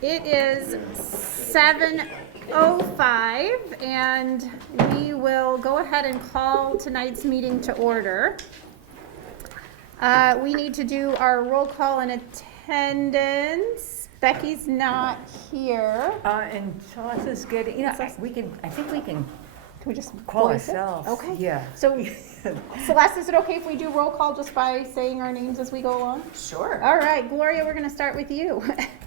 It is 7:05, and we will go ahead and call tonight's meeting to order. We need to do our roll call and attendance. Becky's not here. And Celeste is getting, you know, I think we can Can we just call voice it? ourselves. Okay. Yeah. So, Celeste, is it okay if we do roll call just by saying our names as we go along? Sure. All right, Gloria, we're going to start with you.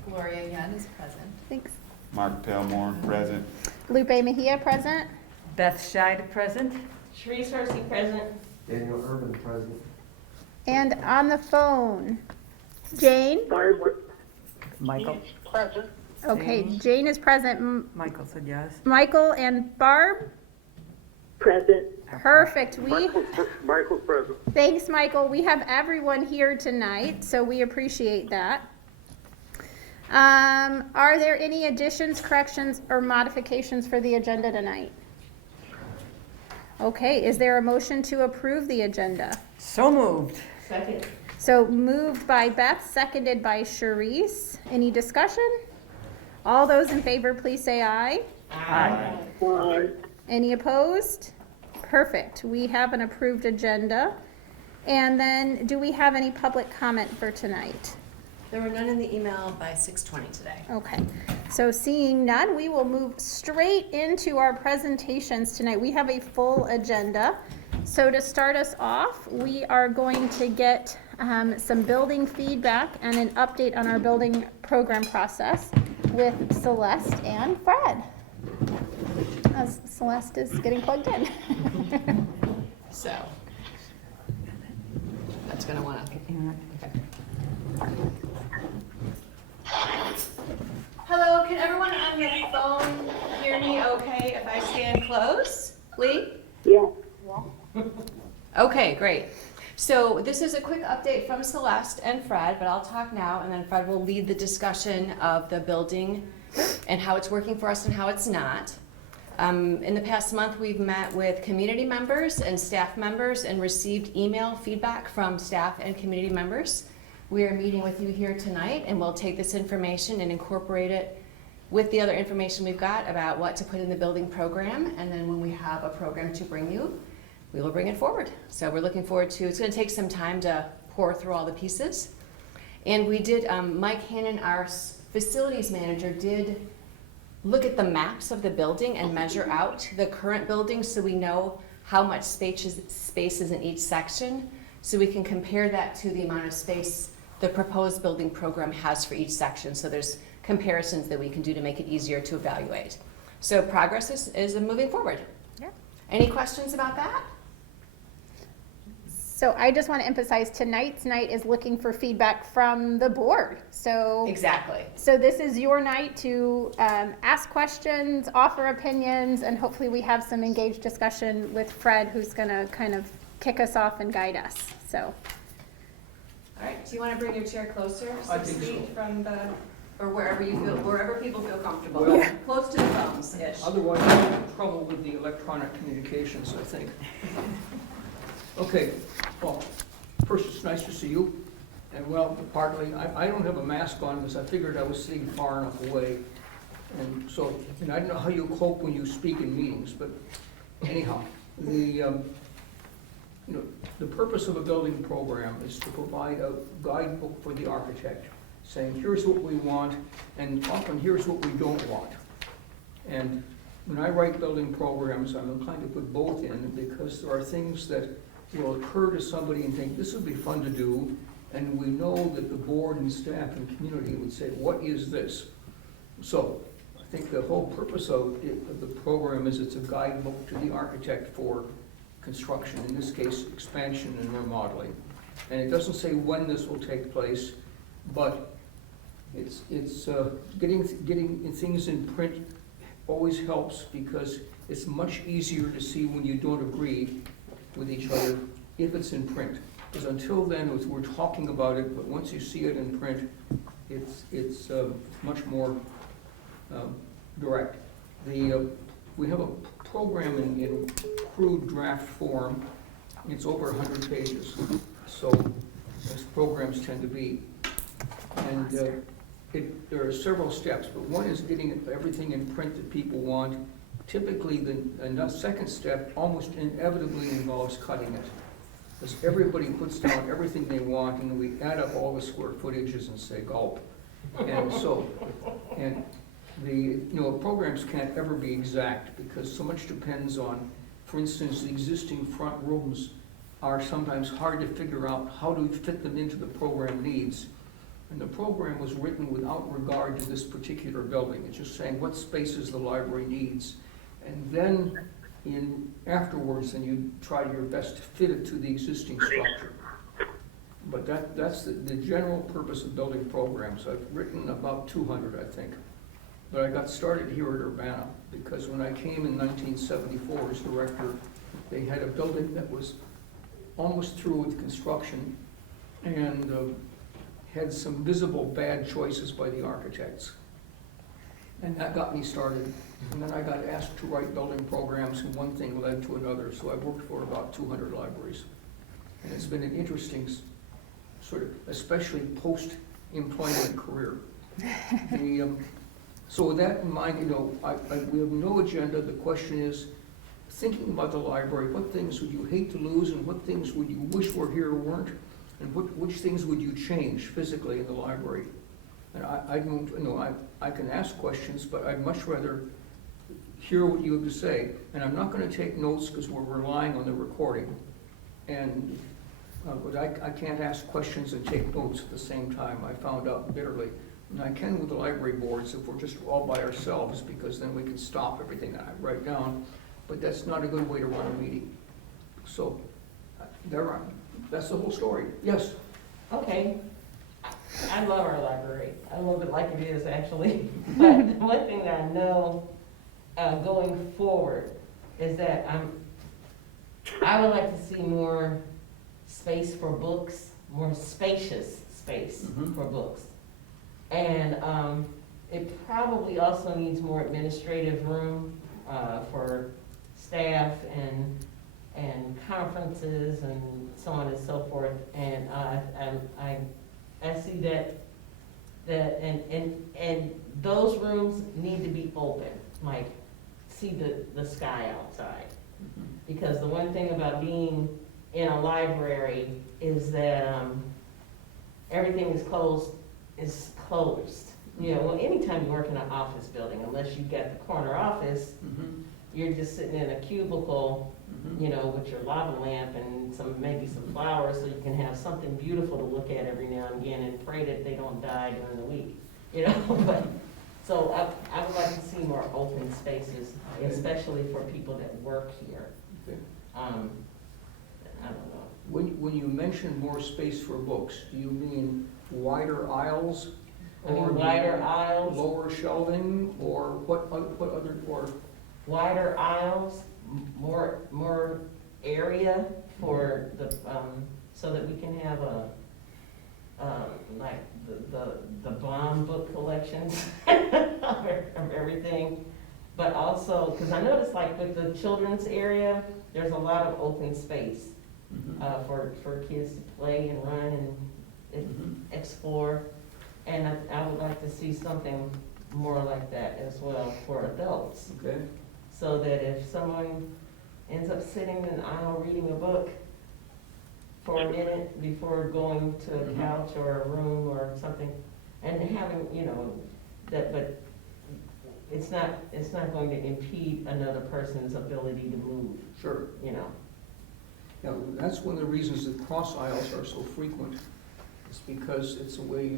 Gloria Young is present. Thanks. Mark Telmore, present. Lupe Mejia, present. Beth Scheid present. Sharice Hersey present. Daniel Urban present. And on the phone, Jane. Michael. Present. Okay, Jane. Jane is present. Michael said yes. Michael and Barb? Present. Perfect. Michael's present. Thanks, Michael. We have everyone here tonight, so we appreciate that. Are there any additions, corrections, or modifications for the agenda tonight? Okay, is there a motion to approve the agenda? So moved. Second. So moved by Beth, seconded by Sharice. Any discussion? All those in favor, please say aye. Aye. Aye. Any opposed? Perfect. We have an approved agenda. And then, do we have any public comment for tonight? There were none in the email by 6:20 today. Okay, so seeing none, we will move straight into our presentations tonight. We have a full agenda. So to start us off, we are going to get some building feedback and an update on our building program process with Celeste and Fred, as Celeste is getting plugged in. So that's going to want to. Hello, can everyone on the phone hear me okay if I stand close? Lee? Yeah. Okay, great. So this is a quick update from Celeste and Fred, but I'll talk now, and then Fred will lead the discussion of the building and how it's working for us and how it's not. In the past month, we've met with community members and staff members and received email feedback from staff and community members. We are meeting with you here tonight, and we'll take this information and incorporate it with the other information we've got about what to put in the building program, and then when we have a program to bring you, we will bring it forward. So we're looking forward to, it's going to take some time to pour through all the pieces. And we did, Mike Hannon, our facilities manager, did look at the maps of the building and measure out the current building so we know how much space is in each section, so we can compare that to the amount of space the proposed building program has for each section. So there's comparisons that we can do to make it easier to evaluate. So progress is moving forward. Yeah. Any questions about that? So I just want to emphasize tonight's night is looking for feedback from the board. So Exactly. So this is your night to ask questions, offer opinions, and hopefully we have some engaged discussion with Fred, who's going to kind of kick us off and guide us. So, All right, do you want to bring your chair closer, I 6 think feet so. from the, or wherever you feel, wherever people feel comfortable? Well- Yeah. Close to the phones-ish. Otherwise, you have trouble with the electronic communications, I think. Okay, well, first, it's nice to see you. And well, partly, I don't have a mask on because I figured I was sitting far enough away. And so, and I don't know how you cope when you speak in meetings, but anyhow, the purpose of a building program is to provide a guidebook for the architect, saying, here's what we want, and often here's what we don't want. And when I write building programs, I'm inclined to put both in, because there are things that will occur to somebody and think, this would be fun to do, and we know that the board and staff and community would say, what is this? So, I think the whole purpose of the program is it's a guidebook to the architect for construction, in this case, expansion and remodeling. And it doesn't say when this will take place, but it's getting things in print always helps, because it's much easier to see when you don't agree with each other if it's in print. Because until then, we're talking about it, but once you see it in print, it's much more direct. We have a program in crude draft form. It's over 100 pages, so as programs tend to be. And there are several steps, but one is getting everything in print that people want. Typically, the second step almost inevitably involves cutting it. Because everybody puts down everything they want, and we add up all the square footages and say, gulp. And so, and programs can't ever be exact, because so much depends on, for instance, the existing front rooms are sometimes hard to figure out how to fit them into the program needs. And the program was written without regard to this particular building. It's just saying what spaces the library needs. And then afterwards, then you try your best to fit it to the existing structure. But that's the general purpose of building programs. I've written about 200, I think. But I got started here at Urbana because when I came in 1974 as director, they had a building that was almost through with construction and had some visible bad choices by the architects. And that got me started. And then I got asked to write building programs, and one thing led to another. So I worked for about 200 libraries. And it's been an interesting sort of, especially post-employment career. So with that in mind, we have no agenda. The question is, thinking about the library, what things would you hate to lose, and what things would you wish were here or weren't, and which things would you change physically in the library? And I can ask questions, but I'd much rather hear what you have to say. And I'm not going to take notes because we're relying on the recording. And but I can't ask questions and take notes at the same time. I found out bitterly. And I can with the library boards if we're just all by ourselves, because then we can stop everything that I write down. But that's not a good way to run a meeting. So that's the whole story. Yes? Okay. I love our library. I love it like it is, actually. But one thing that I know going forward is that I would like to see more space for books, more spacious space for books. And it probably also needs more administrative room for staff and conferences and so on and so forth. And I see that and those rooms need to be open, like see the sky outside. Because the one thing about being in a library is that everything is closed. Well, anytime you work in an office building, unless you get the corner office, you're just sitting in a cubicle, with your lava lamp and maybe some flowers, so you can have something beautiful to look at every now and again and pray that they don't die during the week, But so I would like to see more open spaces, especially for people that work here. Okay. I don't know. When you mention more space for books, do you mean wider aisles? I mean wider aisles. Lower shelving, or what other, or? Wider aisles, more area for the, so that we can have like the bomb book collections of everything. But also, because I noticed like with the children's area, there's a lot of open space for kids to play and run and explore. And I would like to see something more like that as well for adults. Okay. So that if someone ends up sitting in an aisle reading a book for a minute before going to a couch or a room or something, and having, but it's not going to impede another person's ability to move. Sure. Yeah, that's one of the reasons that cross aisles are so frequent. It's because it's a way,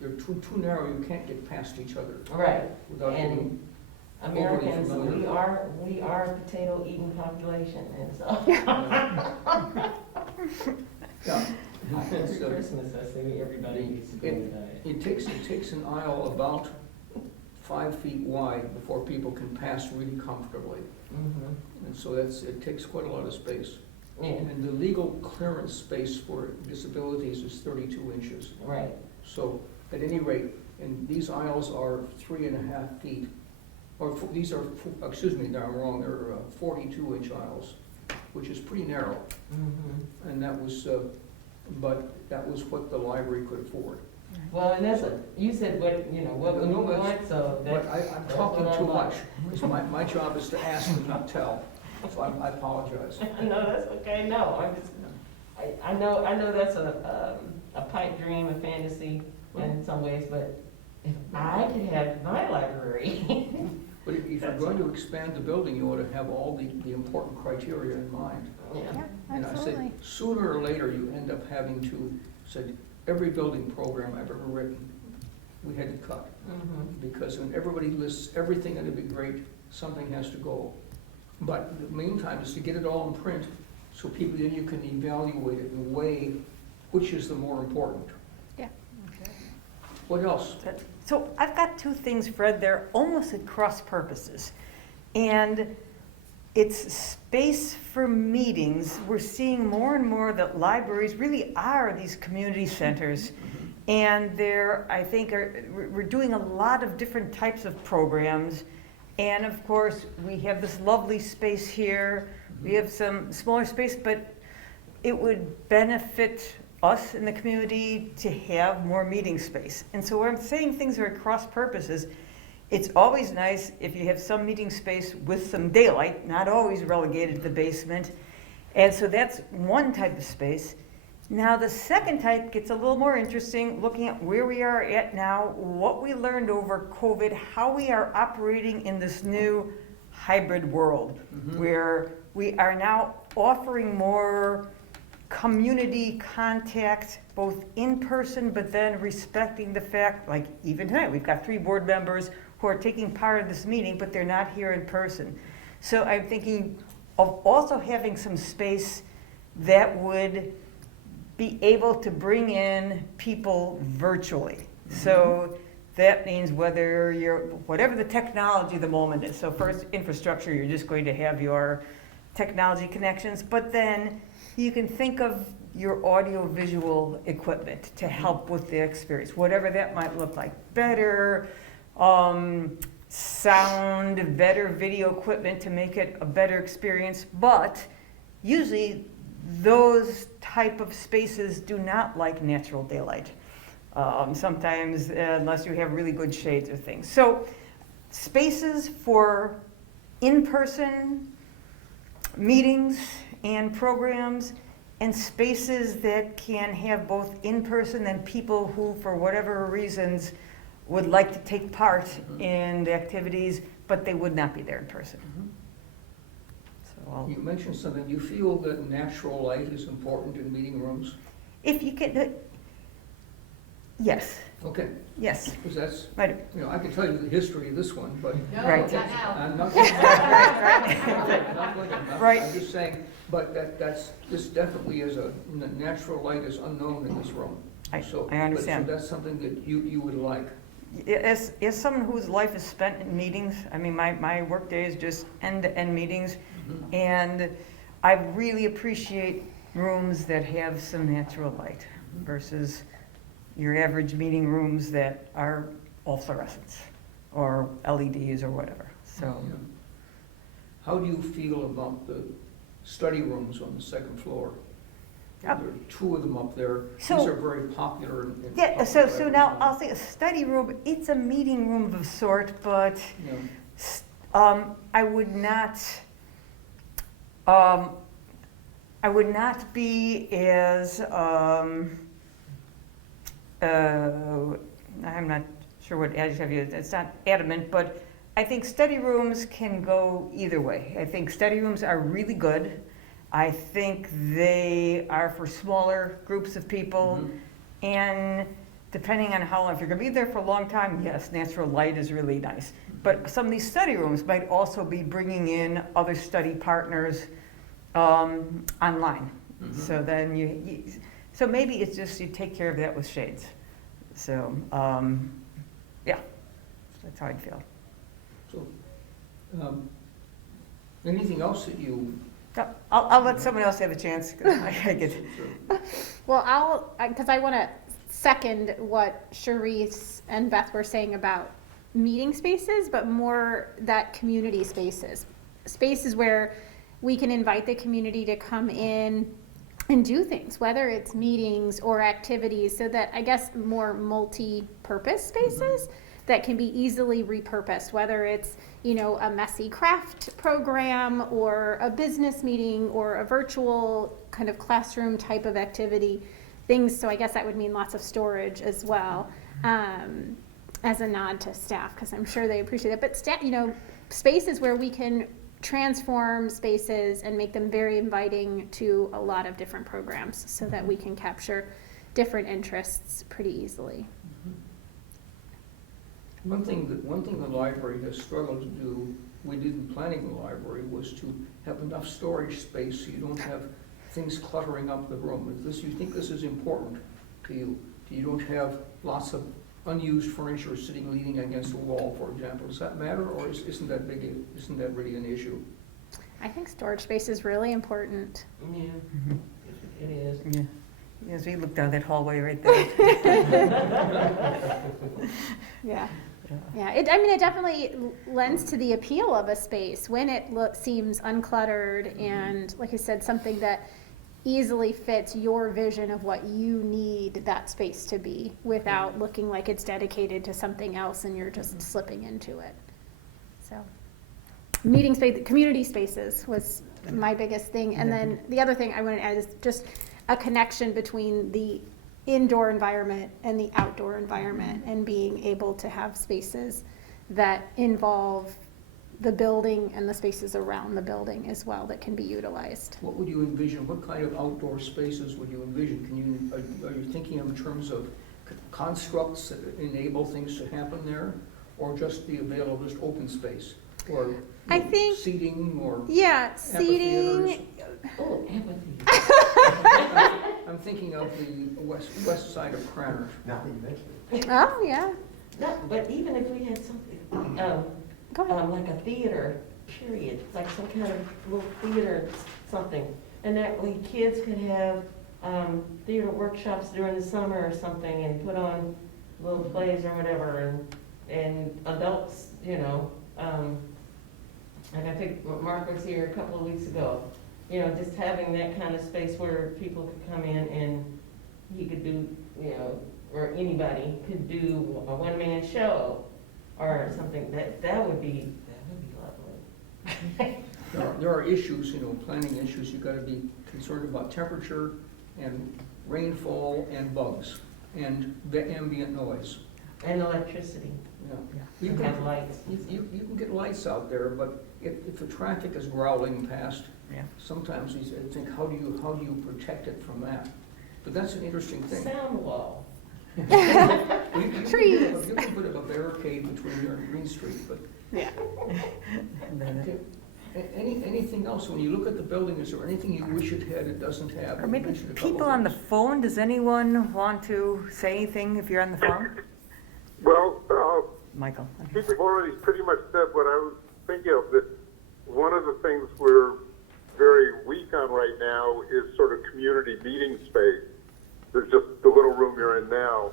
they're too narrow, you can't get past each other. Right. Without getting Americans, overly familiar. we are a potato eating population, and so. Yeah. Every Christmas I say everybody needs to go to diet. It takes an aisle about 5 feet wide before people can pass really comfortably. And so it takes quite a lot of space. Yeah. And the legal clearance space for disabilities is 32 inches. Right. So at any rate, and these aisles are 3.5 feet, or I'm wrong, they're 42-inch aisles, which is pretty narrow. And that was, but that was what the library could afford. Well, and you said what, what we No, that's- want, so But that's. I'm that's talking what I too want. much. It's my job is to ask and not tell, so I apologize. No, that's okay, no, I'm just, I know that's a pipe dream, a fantasy in some ways, but if I could have my library. But if you're going to expand the building, you ought to have all the important criteria in mind. Yeah. Yeah, And I absolutely. said, sooner or later, you end up having to, said, every building program I've ever written, we had to cut. Mhm. Because when everybody lists everything and it'd be great, something has to go. But in the meantime, is to get it all in print, so people, then you can evaluate it and weigh which is the more important. Yeah. What else? So I've got two things, Fred, they're almost at cross purposes. And it's space for meetings. We're seeing more and more that libraries really are these community centers. And they're, I think, we're doing a lot of different types of programs. And of course, we have this lovely space here. We have some smaller space, but it would benefit us in the community to have more meeting space. And so where I'm saying things are at cross purposes, it's always nice if you have some meeting space with some daylight, not always relegated to the basement. And so that's one type of space. Now the second type gets a little more interesting, looking at where we are at now, what we learned over COVID, how we are operating in this new hybrid world, where we are now offering more community contact, both in person, but then respecting the fact, like even tonight, we've got 3 board members who are taking part of this meeting, but they're not here in person. So I'm thinking of also having some space that would be able to bring in people virtually. So that means whatever the technology of the moment is. So first, infrastructure, you're just going to have your technology connections, but then you can think of your audio-visual equipment to help with the experience, whatever that might look like. Better sound, better video equipment to make it a better experience, but usually those type of spaces do not like natural daylight. Sometimes, unless you have really good shades or things. So spaces for in-person meetings and programs, and spaces that can have both in-person and people who, for whatever reasons, would like to take part in the activities, but they would not be there in person. So You mentioned something, you feel that natural light is important in meeting rooms? if you can, yes, Okay, yes, because that's, right. I can tell you the history of this one, but No, Right. not now. I'm not. Right. I'm just saying, but this definitely is natural light is unknown in this room. I So- understand. So that's something that you would like. As someone whose life is spent in meetings, I mean, my work day is just end-to-end meetings, and I really appreciate rooms that have some natural light versus your average meeting rooms that are all fluorescents or LEDs or whatever, so. Yeah. How do you feel about the study rooms on the second floor? There Up. are 2 of them up there. So- These are very popular in Yeah, public so libraries now I'll say a study room, it's a meeting room of a sort, but Yeah. I would not be as, I'm not sure what adjective you, it's not adamant, but I think study rooms can go either way. I think study rooms are really good. I think they are for smaller groups of people, and depending on how long, if you're gonna be there for a long time, yes, natural light is really nice. But some of these study rooms might also be bringing in other study partners online. So then so maybe it's just you take care of that with shades. So, yeah, that's how I feel. So, anything else that you? I'll let someone else have a chance, 'cause I get. Well, because I want to second what Charisse and Beth were saying about meeting spaces, but more that community spaces. Spaces where we can invite the community to come in and do things, whether it's meetings or activities, so that I guess more multi-purpose spaces that can be easily repurposed, whether it's, you know, a messy craft program or a business meeting or a virtual kind of classroom type of activity, things. So I guess that would mean lots of storage as well, as a nod to staff, because I'm sure they appreciate it. But staff, you know, spaces where we can transform spaces and make them very inviting to a lot of different programs, so that we can capture different interests pretty easily. One thing the library has struggled to do, we did in planning the library, was to have enough storage space so you don't have things cluttering up the room. You think this is important to you? You don't have lots of unused furniture sitting leaning against a wall, for example. Does that matter, or isn't that really an issue? I think storage space is really important. Yeah, it is. Yeah. As we look down that hallway right there. Yeah. Yeah, I mean, it definitely lends to the appeal of a space when it seems uncluttered and, like I said, something that easily fits your vision of what you need that space to be, without looking like it's dedicated to something else and you're just slipping into it. So, meeting space, community spaces was my biggest thing. And then the other thing I want to add is just a connection between the indoor environment and the outdoor environment, and being able to have spaces that involve the building and the spaces around the building as well that can be utilized. What would you envision? What kind of outdoor spaces would you envision? Are you thinking in terms of constructs that enable things to happen there, or just the available, just open space? Or I think seating, or yeah, seating. Oh, empathy. I'm thinking of the west side of Cranard. Now that you mention it. Oh yeah. No, but even if we had something, Go ahead. like a theater, period, like some kind of little theater, something. And that way kids could have, theater workshops during the summer or something, and put on little plays or whatever, and adults, you know, and I think Mark was here a couple of weeks ago, you know, just having that kind of space where people could come in and he could do, you know, or anybody could do a one-man show or something. That would be lovely. There are issues, you know, planning issues. You've got to be concerned about temperature and rainfall and bugs and the ambient noise. And electricity. Yeah. You You have can, lights. you can get lights out there, but if the traffic is growling past, Yeah. sometimes you think, how do you protect it from that? But that's an interesting thing. Sound wall. You Trees. can put up a barricade between here and Green Street, but Yeah. okay. Anything else? When you look at the building, is there anything you wish it had it doesn't have? Or You maybe mentioned a couple people on the things. phone, does anyone want to say anything if you're on the phone? Well, Michael? people have already pretty much said what I was thinking of, that one of the things we're very weak on right now is sort of community meeting space. There's just the little room you're in now.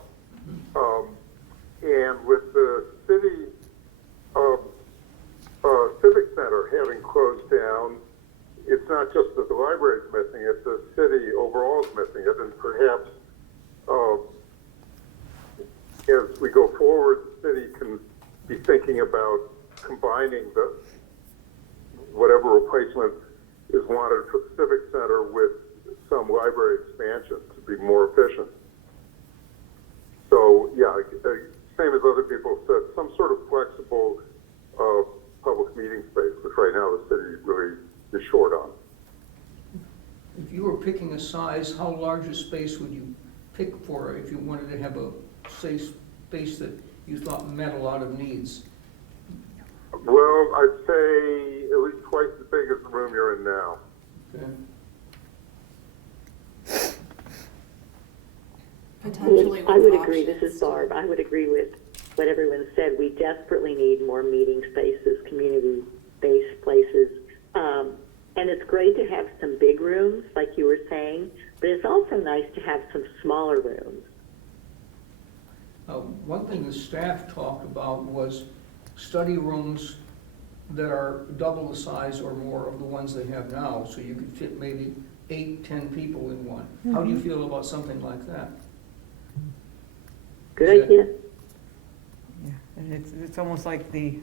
And with the city civic center having closed down, it's not just that the library is missing it, the city overall is missing it, and perhaps as we go forward, the city can be thinking about combining whatever replacement is wanted for the civic center with some library expansion to be more efficient. So yeah, same as other people have said, some sort of flexible public meeting space, which right now the city really is short on. If you were picking a size, how large a space would you pick for if you wanted to have a, say, space that you thought met a lot of needs? Well, I'd say at least twice as big as the room you're in now. Okay. Potentially I would with agree, this is options. Barb, I would agree with what everyone said. We desperately need more meeting spaces, community-based places. And it's great to have some big rooms, like you were saying, but it's also nice to have some smaller rooms. One thing the staff talked about was study rooms that are double the size or more of the ones they have now, so you could fit maybe 8, 10 people in one. How do you feel about something like that? Good idea. Yeah, and it's almost like the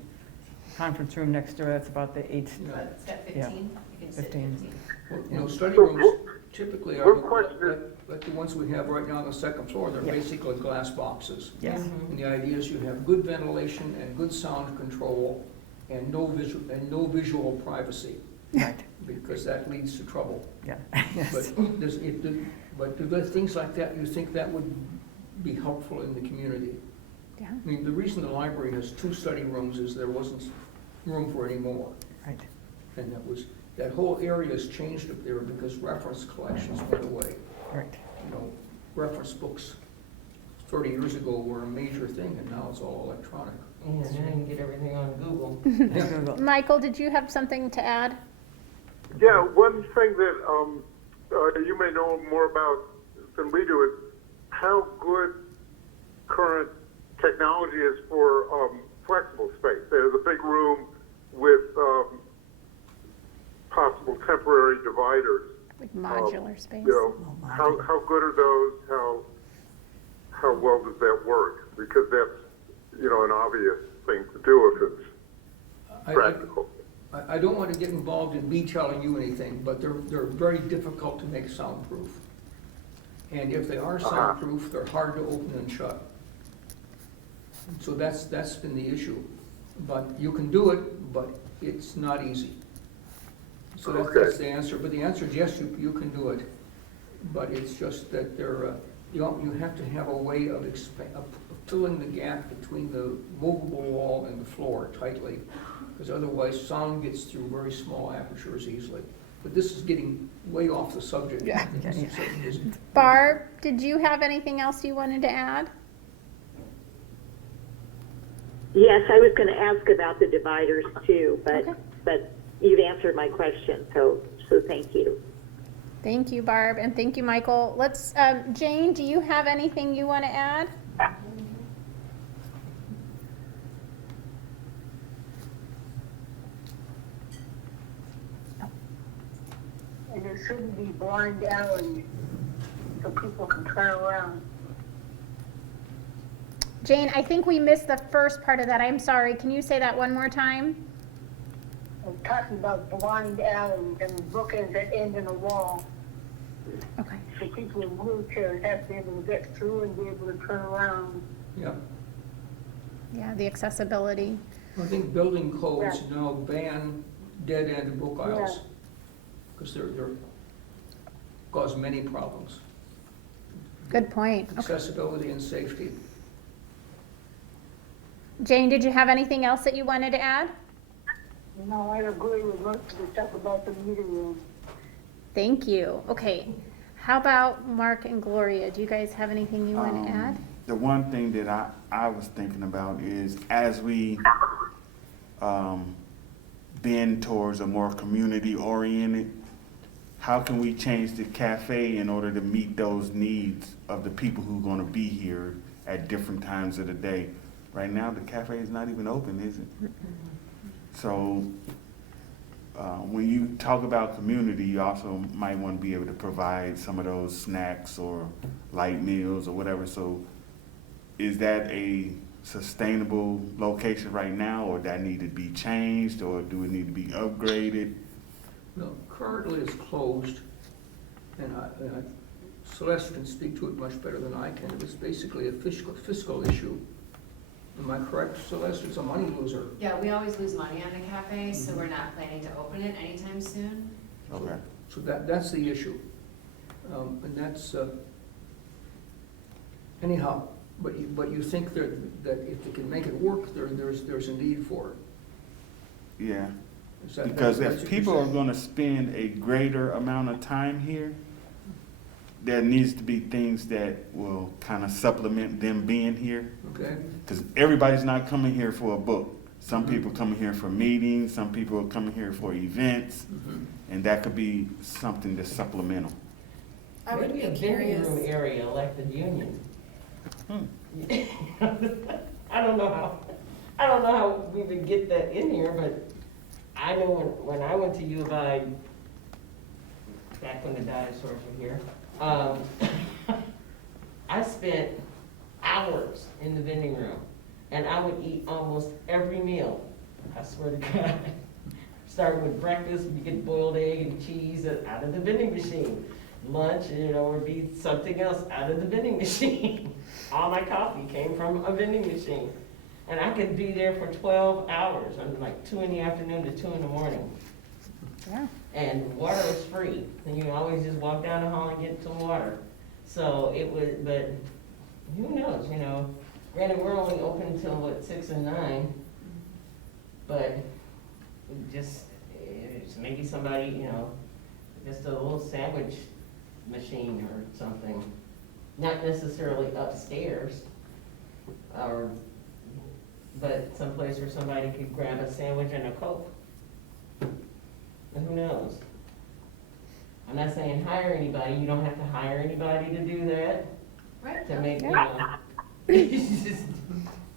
conference room next door, that's about the 8. You know, It's got 15, Yeah. you can sit 15. 15. well, you know, study rooms typically are One question like the ones we have right now on the second floor. They're Yeah. basically glass boxes. Yes. And the idea is you have good ventilation and good sound control and no visual privacy, Right, because that leads to trouble. yeah, But yes. do things like that, you think that would be helpful in the community? Yeah. I mean, the reason the library has 2 study rooms is there wasn't room for any more. Right. And that whole area has changed up there because reference collections went away. Right. You know, reference books 30 years ago were a major thing, and now it's all electronic. Yeah, now you can get everything on Google. Google. Michael, did you have something to add? Yeah, one thing that you may know more about than we do is how good current technology is for flexible space. There's a big room with possible temporary dividers. Like modular space? You know, how good are those? How well does that work? Because that's, you know, an obvious thing to do if it's I- practical. I don't want to get involved in me telling you anything, but they're very difficult to make soundproof. And if they are soundproof, they're hard to open and shut. So that's been the issue. But you can do it, but it's not easy. So that's the answer. But the answer is yes, you can do it. But it's just that you have to have a way of filling the gap between the movable wall and the floor tightly, because otherwise sound gets through very small apertures easily. But this is getting way off the subject. Yeah. It's- Barb, did you have anything else you wanted to add? Yes, I was going to ask about the dividers too, Okay. but you've answered my question, so thank you. Thank you, Barb, and thank you, Michael. Let's, Jane, do you have anything you want to add? And there shouldn't be blind alleys so people can turn around. Jane, I think we missed the first part of that. I'm sorry. Can you say that one more time? I'm talking about blind alleys and bookends that end in a wall. Okay. So people in wheelchairs have to be able to get through and be able to turn around. Yeah. Yeah, the accessibility. I think building codes now ban dead-end book aisles, because they're cause many problems. Good point. Okay. Accessibility and safety. Jane, did you have anything else that you wanted to add? No, I agree with most of the stuff about the meeting room. Thank you. Okay. How about Mark and Gloria? Do you guys have anything you want to add? The one thing that I was thinking about is as we bend towards a more community oriented, how can we change the cafe in order to meet those needs of the people who are going to be here at different times of the day? Right now, the cafe is not even open, is it? So when you talk about community, you also might want to be able to provide some of those snacks or light meals or whatever. So is that a sustainable location right now, or that need to be changed, or do it need to be upgraded? Well, currently it's closed, and Celeste can speak to it much better than I can. It's basically a fiscal issue. Am I correct, Celeste? It's a money loser. Yeah, we always lose money on the cafe, so we're not planning to open it anytime soon. Okay. So that's the issue. And that's, anyhow, but you think that if they can make it work, there's a need for it. Yeah. Is that- Because that's if what people you're are saying? going to spend a greater amount of time here, there needs to be things that will kind of supplement them being here. Okay, Because everybody's not coming here for a book. Some people coming here for meetings, some people are coming here for events, and that could be something that's supplemental. I would Maybe be a curious. venue room area like the Union. Hmm. I don't know how we would get that in here, but I know when I went to U of I back when the dinosaurs were here. I spent hours in the vending room, and I would eat almost every meal. I swear to God. Starting with breakfast, you get boiled egg and cheese out of the vending machine. Lunch, would be something else out of the vending machine. All my coffee came from a vending machine. And I could be there for 12 hours, like 2 in the afternoon to 2 in the morning. Yeah. And water was free. And you always just walk down the hall and get some water. So it was, but who knows, Granted, we're only open until 6 and 9. But just, it's maybe somebody, just a little sandwich machine or something. Not necessarily upstairs, but someplace where somebody could grab a sandwich and a Coke. And who knows? I'm not saying hire anybody, you don't have to hire anybody to do that. Right. To make, just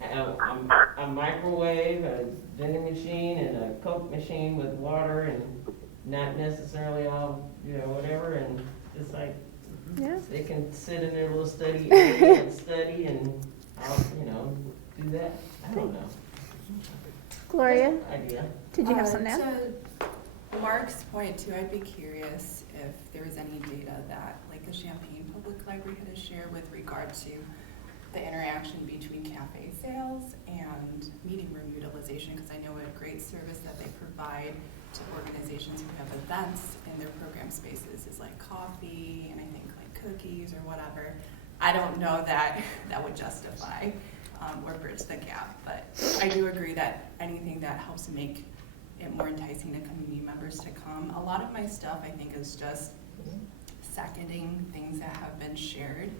a microwave, a vending machine, and a Coke machine with water, and not necessarily all, whatever, and just like, Yeah. they can sit in their little study area and study, and, do that. I don't know. Gloria, Idea. did you have some now? To Mark's point too, I'd be curious if there was any data that, like the Champaign Public Library had to share with regard to the interaction between cafe sales and meeting room utilization, because I know a great service that they provide to organizations who have events in their program spaces is like coffee and I think like cookies or whatever. I don't know that that would justify or bridge the gap, but I do agree that anything that helps make it more enticing to community members to come. A lot of my stuff I think is just seconding things that have been shared.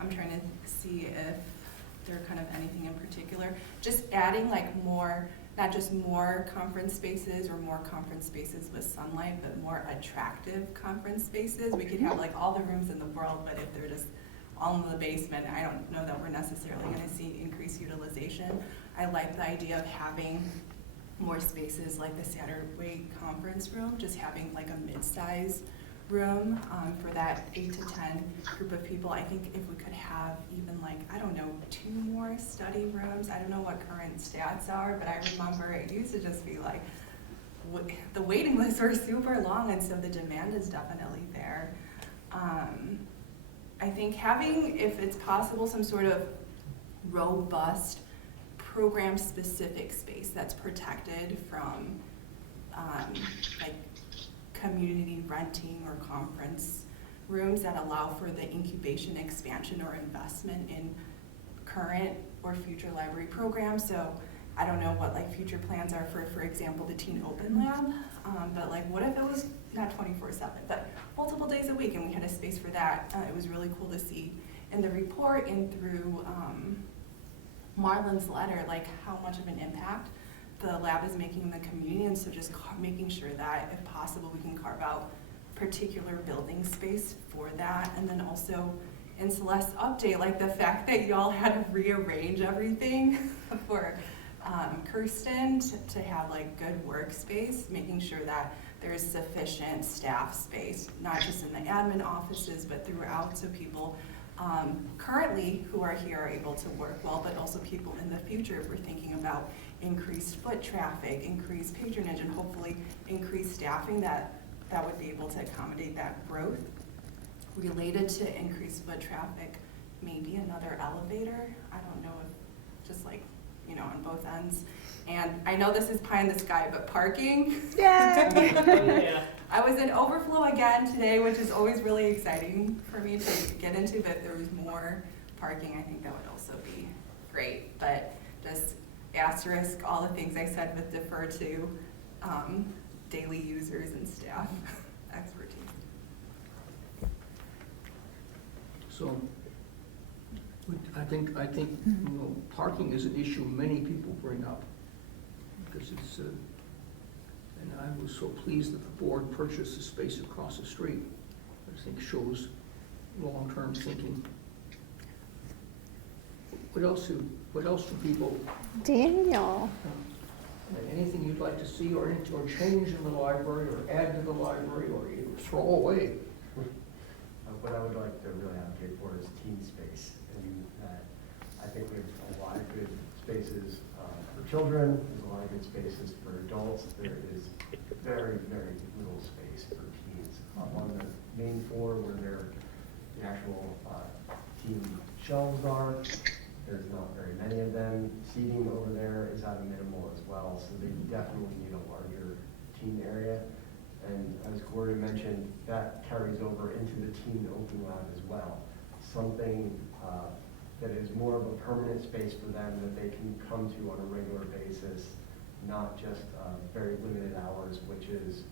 I'm trying to see if there are kind of anything in particular. Just adding like more, not just more conference spaces or more conference spaces with sunlight, but more attractive conference spaces. We could have like all the rooms in the world, but if they're just all in the basement, I don't know that we're necessarily gonna see increased utilization. I like the idea of having more spaces like the Saturday conference room, just having like a mid-size room for that 8 to 10 group of people. I think if we could have even like, I don't know, 2 more study rooms. I don't know what current stats are, but I remember it used to just be like, the waiting lists were super long, and so the demand is definitely there. I think having, if it's possible, some sort of robust program-specific space that's protected from like community renting or conference rooms that allow for the incubation, expansion, or investment in current or future library programs. So I don't know what like future plans are for example, the Teen Open Lab, but like what if it was not 24/7, but multiple days a week and we had a space for that. It was really cool to see in the report and through Marlon's letter, like how much of an impact the lab is making in the community, and so just making sure that if possible we can carve out particular building space for that. And then also in Celeste's update, like the fact that y'all had to rearrange everything for Kirsten to have like good workspace, making sure that there is sufficient staff space, not just in the admin offices, but throughout, so people currently who are here are able to work well, but also people in the future, if we're thinking about increased foot traffic, increased patronage, and hopefully increased staffing, that would be able to accommodate that growth. Related to increased foot traffic, maybe another elevator. I don't know if just like, on both ends. And I know this is pie in the sky, but parking. Yeah. Yeah. I was in overflow again today, which is always really exciting for me to get into, but if there was more parking, I think that would also be great. But just asterisk all the things I said, but defer to daily users and staff expertise. So, I think parking is an issue many people bring up, because it's, and I was so pleased that the board purchased the space across the street. I think shows long-term thinking. What else do people, Daniel. anything you'd like to see or change in the library, or add to the library, or either throw away? What I would like to really advocate for is teen space, and that I think we have a lot of good spaces for children, there's a lot of good spaces for adults, there is very, very little space for teens. On the main floor where the actual teen shelves are, there's not very many of them. Seating over there is at a minimal as well, so they definitely need a larger teen area. And as Gloria mentioned, that carries over into the teen open lab as well. Something that is more of a permanent space for them that they can come to on a regular basis, not just very limited hours, which is,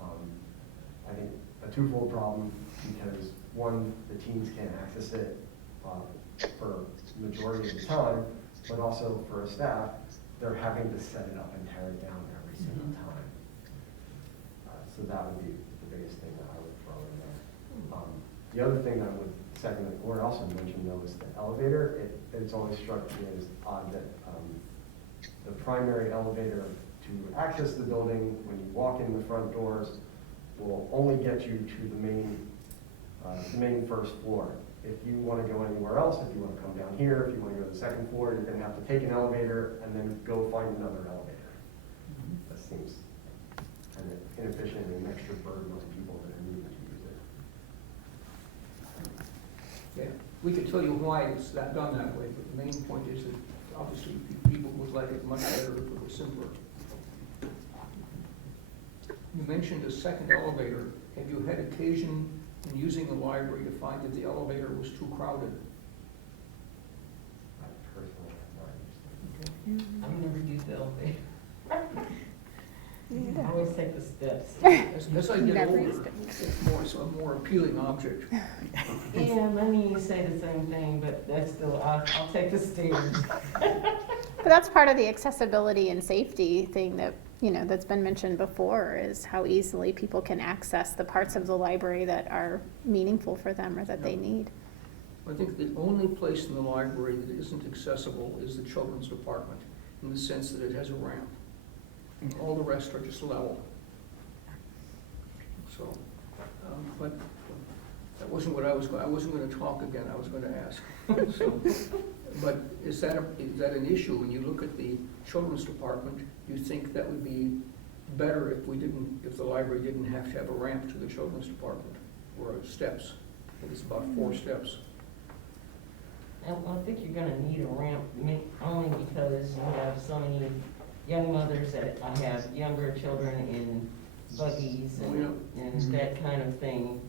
I think, a twofold problem because one, the teens can't access it for the majority of the time, but also for a staff, they're having to set it up and tear it down every single time. So that would be the biggest thing that I would throw in there. The other thing that I would second that Gloria also mentioned though is the elevator. It's always struck me as odd that the primary elevator to access the building when you walk in the front doors will only get you to the main first floor. If you want to go anywhere else, if you want to come down here, if you want to go to the second floor, you're going to have to take an elevator and then go find another elevator. That seems kind of inefficient and an extra burden on people that are needing to use it. Yeah, we could tell you why it's done that way, but the main point is that obviously people would like it much better if it was simpler. You mentioned a second elevator. Have you had occasion in using the library to find that the elevator was too crowded? I personally have not used it. I've never used the elevator. I always take the steps. As I get Never older, used it. it's a more appealing object. Yeah, my niece say the same thing, but that's still, I'll take the stairs. But that's part of the accessibility and safety thing that, that's been mentioned before, is how easily people can access the parts of the library that are meaningful for them or that they need. I think the only place in the library that isn't accessible is the children's department, in the sense that it has a ramp. All the rest are just level. So, but that wasn't what I wasn't going to talk again, I was going to ask. So, but is that an issue when you look at the children's department? Do you think that would be better if the library didn't have to have a ramp to the children's department or steps? I think it's about 4 steps. I think you're gonna need a ramp, only because you have so many young mothers that have younger children in buggies and that kind of thing.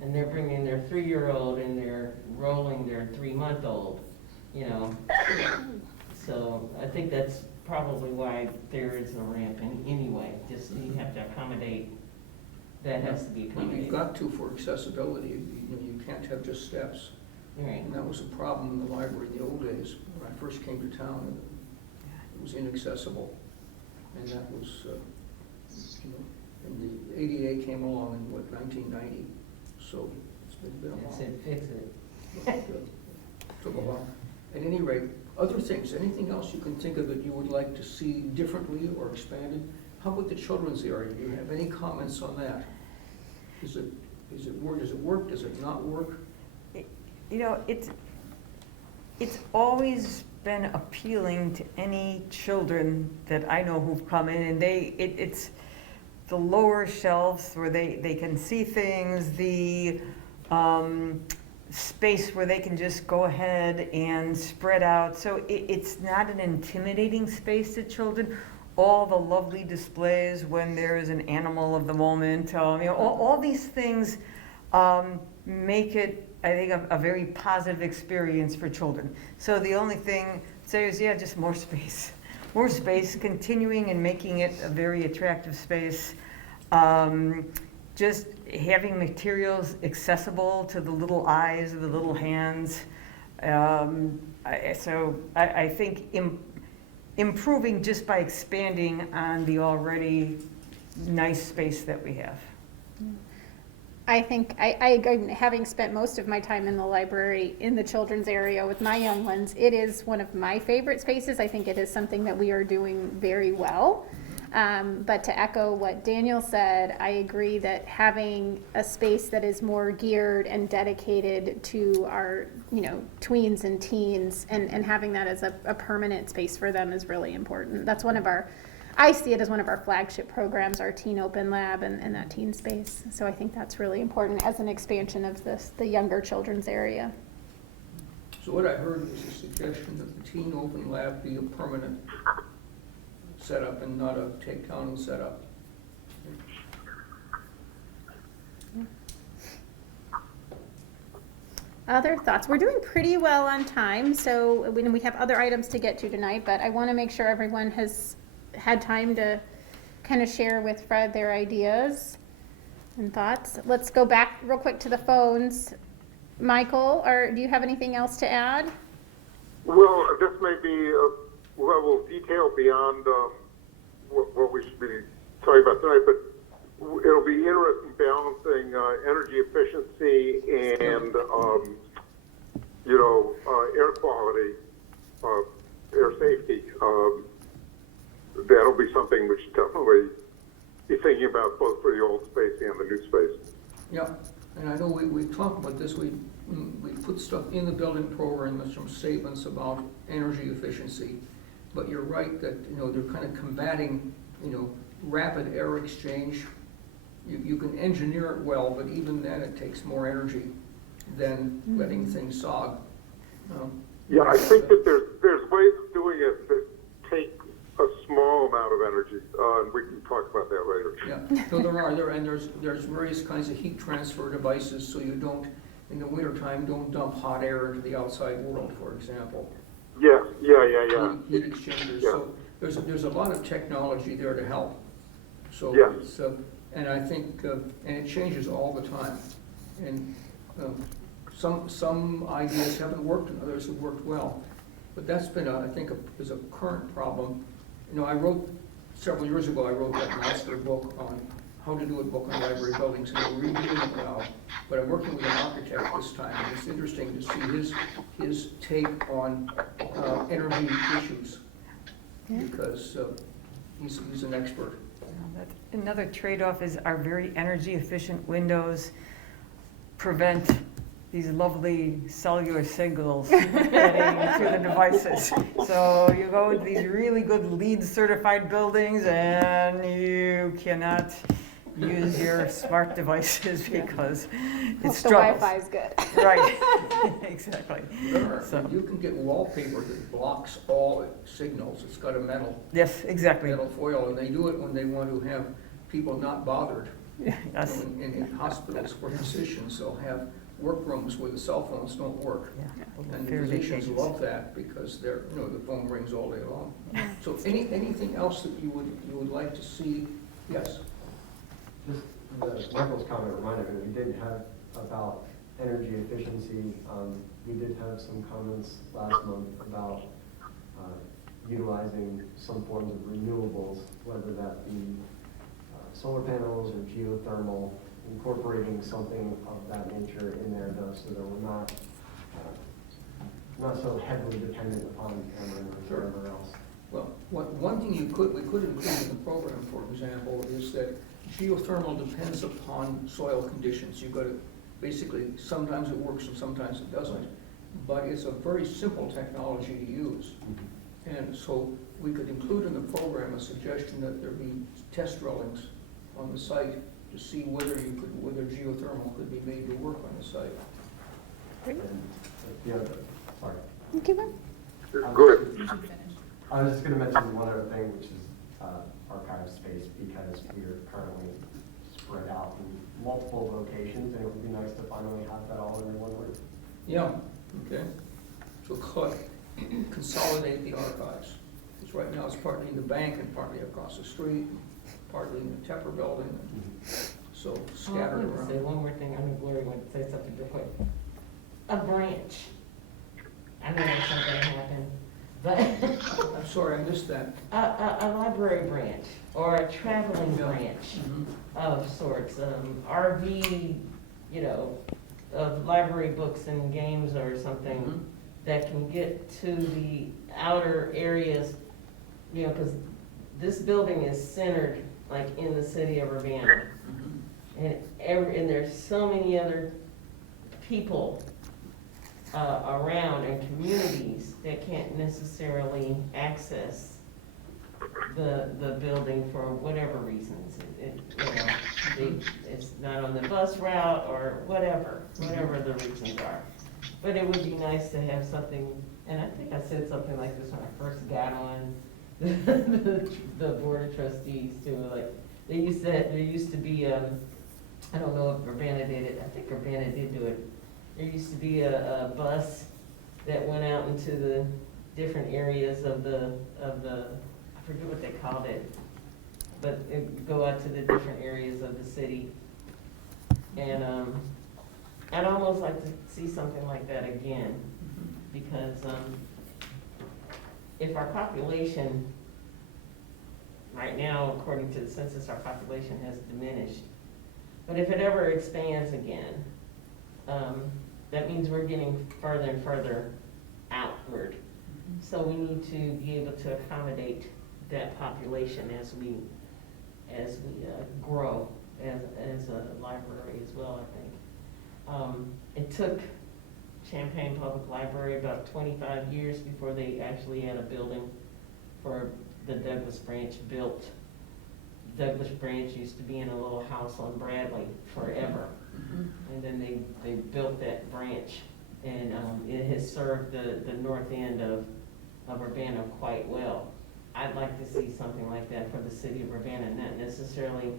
And they're bringing their 3-year-old and they're rolling their 3-month-old, So I think that's probably why there is a ramp anyway, just you have to accommodate, that has to be accommodated. You've got to for accessibility, you can't have just steps. Right. And that was a problem in the library in the old days. When I first came to town, it was inaccessible. And that was, and the ADA came along in, 1990? So it's been a I while. said, fix it. Took a while. At any rate, other things, anything else you can think of that you would like to see differently or expanded? How about the children's area? Do you have any comments on that? Does it work? Does it not work? It's always been appealing to any children that I know who've come in, and it's the lower shelves where they can see things, the space where they can just go ahead and spread out. So it's not an intimidating space to children. All the lovely displays when there is an animal of the moment, all these things make it, I think, a very positive experience for children. So the only thing to say is, just more space. More space, continuing and making it a very attractive space. Just having materials accessible to the little eyes, the little hands. So I think improving just by expanding on the already nice space that we have. I think, having spent most of my time in the library in the children's area with my young ones, it is one of my favorite spaces. I think it is something that we are doing very well. But to echo what Daniel said, I agree that having a space that is more geared and dedicated to our, tweens and teens and having that as a permanent space for them is really important. That's I see it as one of our flagship programs, our Teen Open Lab and that teen space. So I think that's really important as an expansion of the younger children's area. So what I heard was a suggestion that the Teen Open Lab be a permanent setup and not a take-down setup. Other thoughts? We're doing pretty well on time, so we have other items to get to tonight, but I want to make sure everyone has had time to kind of share with Fred their ideas and thoughts. Let's go back real quick to the phones. Michael, do you have anything else to add? Well, this may be a level of detail beyond what we should be talking about tonight, but it'll be interesting balancing energy efficiency and air quality, air safety. That'll be something we should definitely be thinking about both for the old space and the new space. Yeah, and I know we talked about this, we put stuff in the building program, there's some statements about energy efficiency, but you're right that, they're kind of combating, rapid air exchange. You can engineer it well, but even then it takes more energy than letting things sog. Yeah, I think that there's ways of doing it that take a small amount of energy, and we can talk about that later. Yeah, so there's various kinds of heat transfer devices, so you don't, in the wintertime, don't dump hot air into the outside world, for example. Yeah. Heat exchangers, Yeah. so there's a lot of technology there to help. So Yeah. it's, and I think, and it changes all the time. And some ideas haven't worked and others have worked well. But that's been, I think, is a current problem. I wrote, several years ago, I wrote that master book on how to do a book on library buildings, and we're redoing it now. But I'm working with an architect this time, and it's interesting to see his take on energy issues, because he's an expert. Another trade-off is our very energy efficient windows prevent these lovely cellular signals getting to the devices. So you go to these really good LEED certified buildings and you cannot use your smart devices because it struggles. The Wi-Fi is good. Right, exactly. So, You can get wallpaper that blocks all signals. It's got a yes, exactly. metal foil, and they do it when they want to have people not bothered. Yes. In hospitals where physicians, they'll have workrooms where the cell phones don't work. Yeah. And the Fair physicians vacations. love that because the phone rings all day long. So anything else that you would like to see? Yes. Just Michael's comment reminded me, we did have about energy efficiency. We did have some comments last month about utilizing some forms of renewables, whether that be solar panels or geothermal, incorporating something of that nature in there though, so that we're not so heavily dependent upon Emeren or wherever else. Well, one thing we could include in the program, for example, is that geothermal depends upon soil conditions. You've got to, basically, sometimes it works and sometimes it doesn't, but it's a very simple technology to use. And so we could include in the program a suggestion that there be test drillings on the site to see whether geothermal could be made to work on the site. And the other, sorry. Okay, well. Good. I was just going to mention one other thing, which is archive space, because we are currently spread out in multiple locations, and it would be nice to finally have that all under one roof. Yeah, okay. So consolidate the archives. Because right now it's partly in the bank and partly across the street, partly in the Tepper building, so scattered I want to say around. one more thing. I know Gloria wanted to say something real quick. A branch. I know that's something happened, but I'm sorry, I missed that. a library branch or a traveling Yeah. branch Mhm. of sorts, RV, of library books and games or something Mhm. that can get to the outer areas, because this building is centered like in the city of Urbana. And there's so many other people around and communities that can't necessarily access the building for whatever reasons. It's not on the bus route or whatever the reasons are. But it would be nice to have something, and I think I said something like this when I first got on the board of trustees too. Like there used to be I don't know if Urbana did it. I think Urbana did do it. There used to be a bus that went out into the different areas of the I forget what they called it, but it would go out to the different areas of the city. And I'd almost like to see something like that again, because if our population, right now, according to the census, our population has diminished. But if it ever expands again, that means we're getting further and further outward. So we need to be able to accommodate that population as we grow as a library as well, I think. It took Champaign Public Library about 25 years before they actually had a building for the Douglas branch built. Douglas branch used to be in a little house on Bradley forever. And then they built that branch, and it has served the north end of Urbana quite well. I'd like to see something like that for the city of Urbana, not necessarily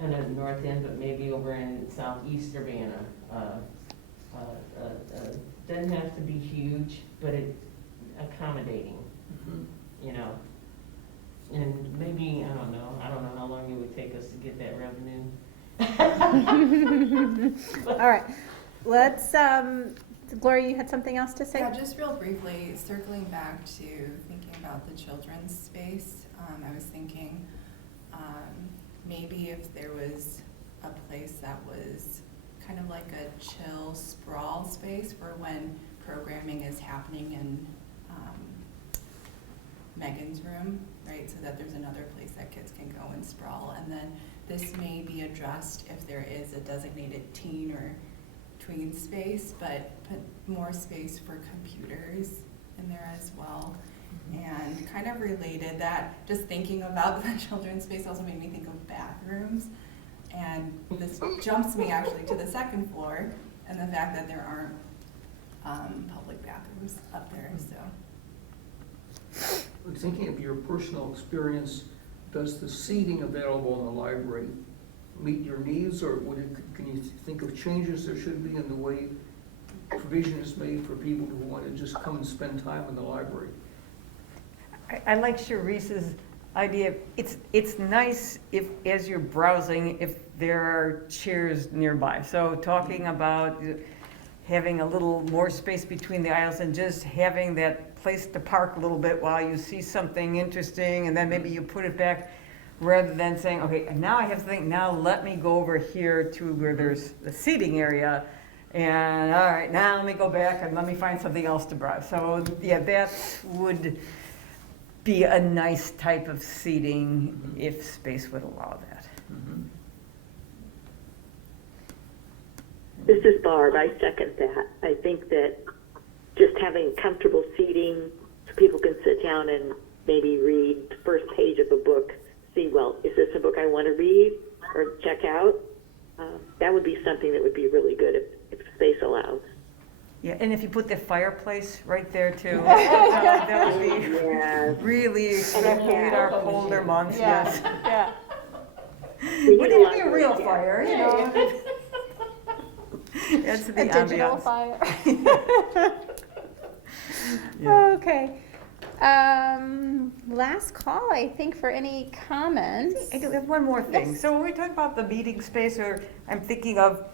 in the north end, but maybe over in southeast Urbana. Doesn't have to be huge, but it accommodating, you know. And maybe, I don't know how long it would take us to get that revenue. All right, let's, Gloria, you had something else to say? Yeah, just real briefly, circling back to thinking about the children's space, I was thinking maybe if there was a place that was kind of like a chill sprawl space for when programming is happening in Megan's room, right? So that there's another place that kids can go and sprawl. And then this may be addressed if there is a designated teen or tween space, but put more space for computers in there as well. And kind of related, that just thinking about the children's space also made me think of bathrooms. And this jumps me actually to the second floor and the fact that there aren't public bathrooms up there, so. Thinking of your personal experience, does the seating available in the library meet your needs, or can you think of changes there should be in the way provision is made for people who want to just come and spend time in the library? I like Sharice's idea. It's nice if, as you're browsing, if there are chairs nearby. So talking about having a little more space between the aisles and just having that place to park a little bit while you see something interesting, and then maybe you put it back, rather than saying, okay, now I have something, now let me go over here to where there's the seating area, and all right, now let me go back and let me find something else to browse. So yeah, that would be a nice type of seating if space would allow that. This is Barb. I second that. I think that just having comfortable seating so people can sit down and maybe read the first page of a book, see, well, is this a book I want to read or check out? That would be something that would be really good if space allows. Yeah, and if you put the fireplace right there too, that would be really, especially in our colder months, yes. Yeah. Wouldn't it be a real fire, you know? That's the A digital ambiance. fire. Yeah. Okay. Last call, I think, for any comments. I do have one more thing. Yes. So when we talk about the meeting space, or I'm thinking of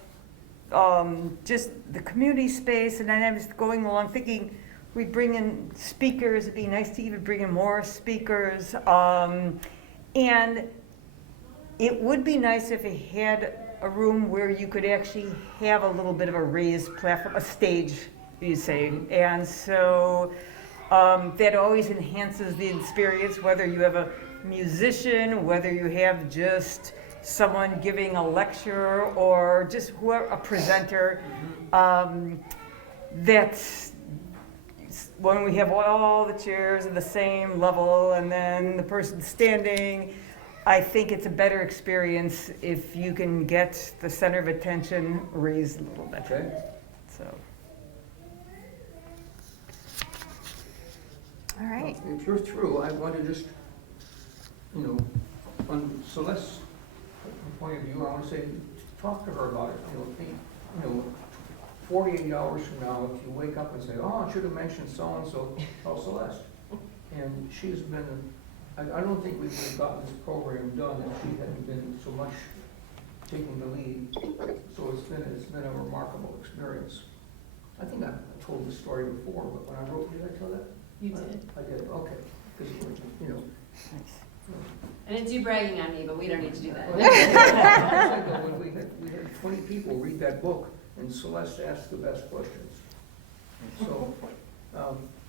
just the community space, and then I was going along thinking we'd bring in speakers. It'd be nice to even bring in more speakers. And it would be nice if it had a room where you could actually have a little bit of a raised platform, a stage, you say. And so That always enhances the experience, whether you have a musician, whether you have just someone giving a lecture or just whoever, a presenter. That's when we have all the chairs at the same level and then the person standing. I think it's a better experience if you can get the center of attention raised a little bit. Okay? So. All right. If you're through, I want to just, on Celeste's point of view, I want to say, talk to her about it. 48 hours from now, if you wake up and say, oh, I should have mentioned so-and-so, tell Celeste. And she's been, I don't think we would have gotten this program done if she hadn't been so much taking the lead. So it's been a remarkable experience. I think I've told this story before, but when I wrote, did I tell that? You did. I did, okay. Because, And it's you bragging on me, but we don't need to do that. when we had 20 people read that book, and Celeste asked the best questions. And so,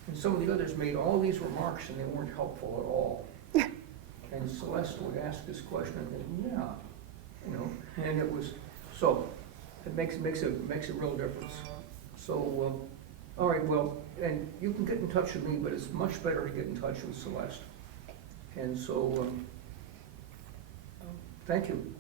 and some of the others made all these remarks, and they weren't helpful at all. And Celeste would ask this question, and yeah, and it was, so, it makes a real difference. So, all right, well, and you can get in touch with me, but it's much better to get in touch with Celeste. And so, thank you.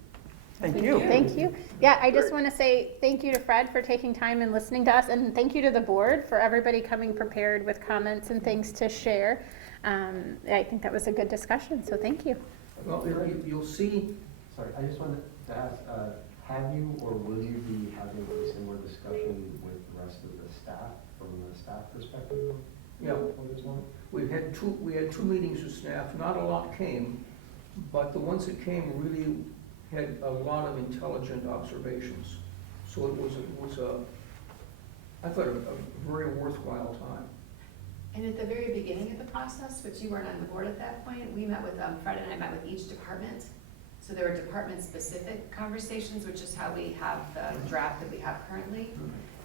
Thank you. Thank you. Yeah, I just want to say thank you to Fred for taking time and listening to us, and thank you to the board for everybody coming prepared with comments and things to share. I think that was a good discussion, so thank you. Well, you'll see. Sorry, I just wanted to ask, have you or will you be having a similar discussion with the rest of the staff from the staff perspective? Yeah, For this one? we had two meetings with staff. Not a lot came, but the ones that came really had a lot of intelligent observations. So it was I thought, a very worthwhile time. And at the very beginning of the process, which you weren't on the board at that point, we met with, Fred and I met with each department. So there were department-specific conversations, which is how we have the draft that we have currently.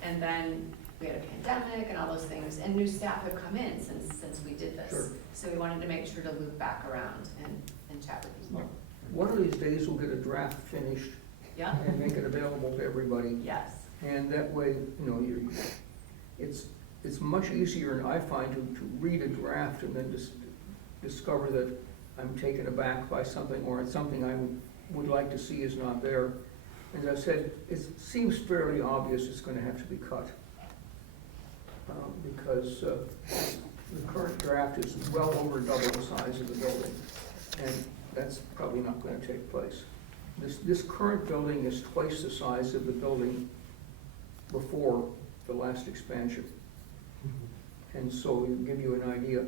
And then we had a pandemic and all those things, and new staff have come in since we did this. Sure. So we wanted to make sure to loop back around and chat with people. One of these days, we'll get a draft finished Yeah? and make it available to everybody. Yes. And that way, it's much easier, I find, to read a draft and then discover that I'm taken aback by something, or it's something I would like to see is not there. As I said, it seems fairly obvious it's going to have to be cut. Because the current draft is well over double the size of the building, and that's probably not going to take place. This current building is twice the size of the building before the last expansion. And so it'll give you an idea.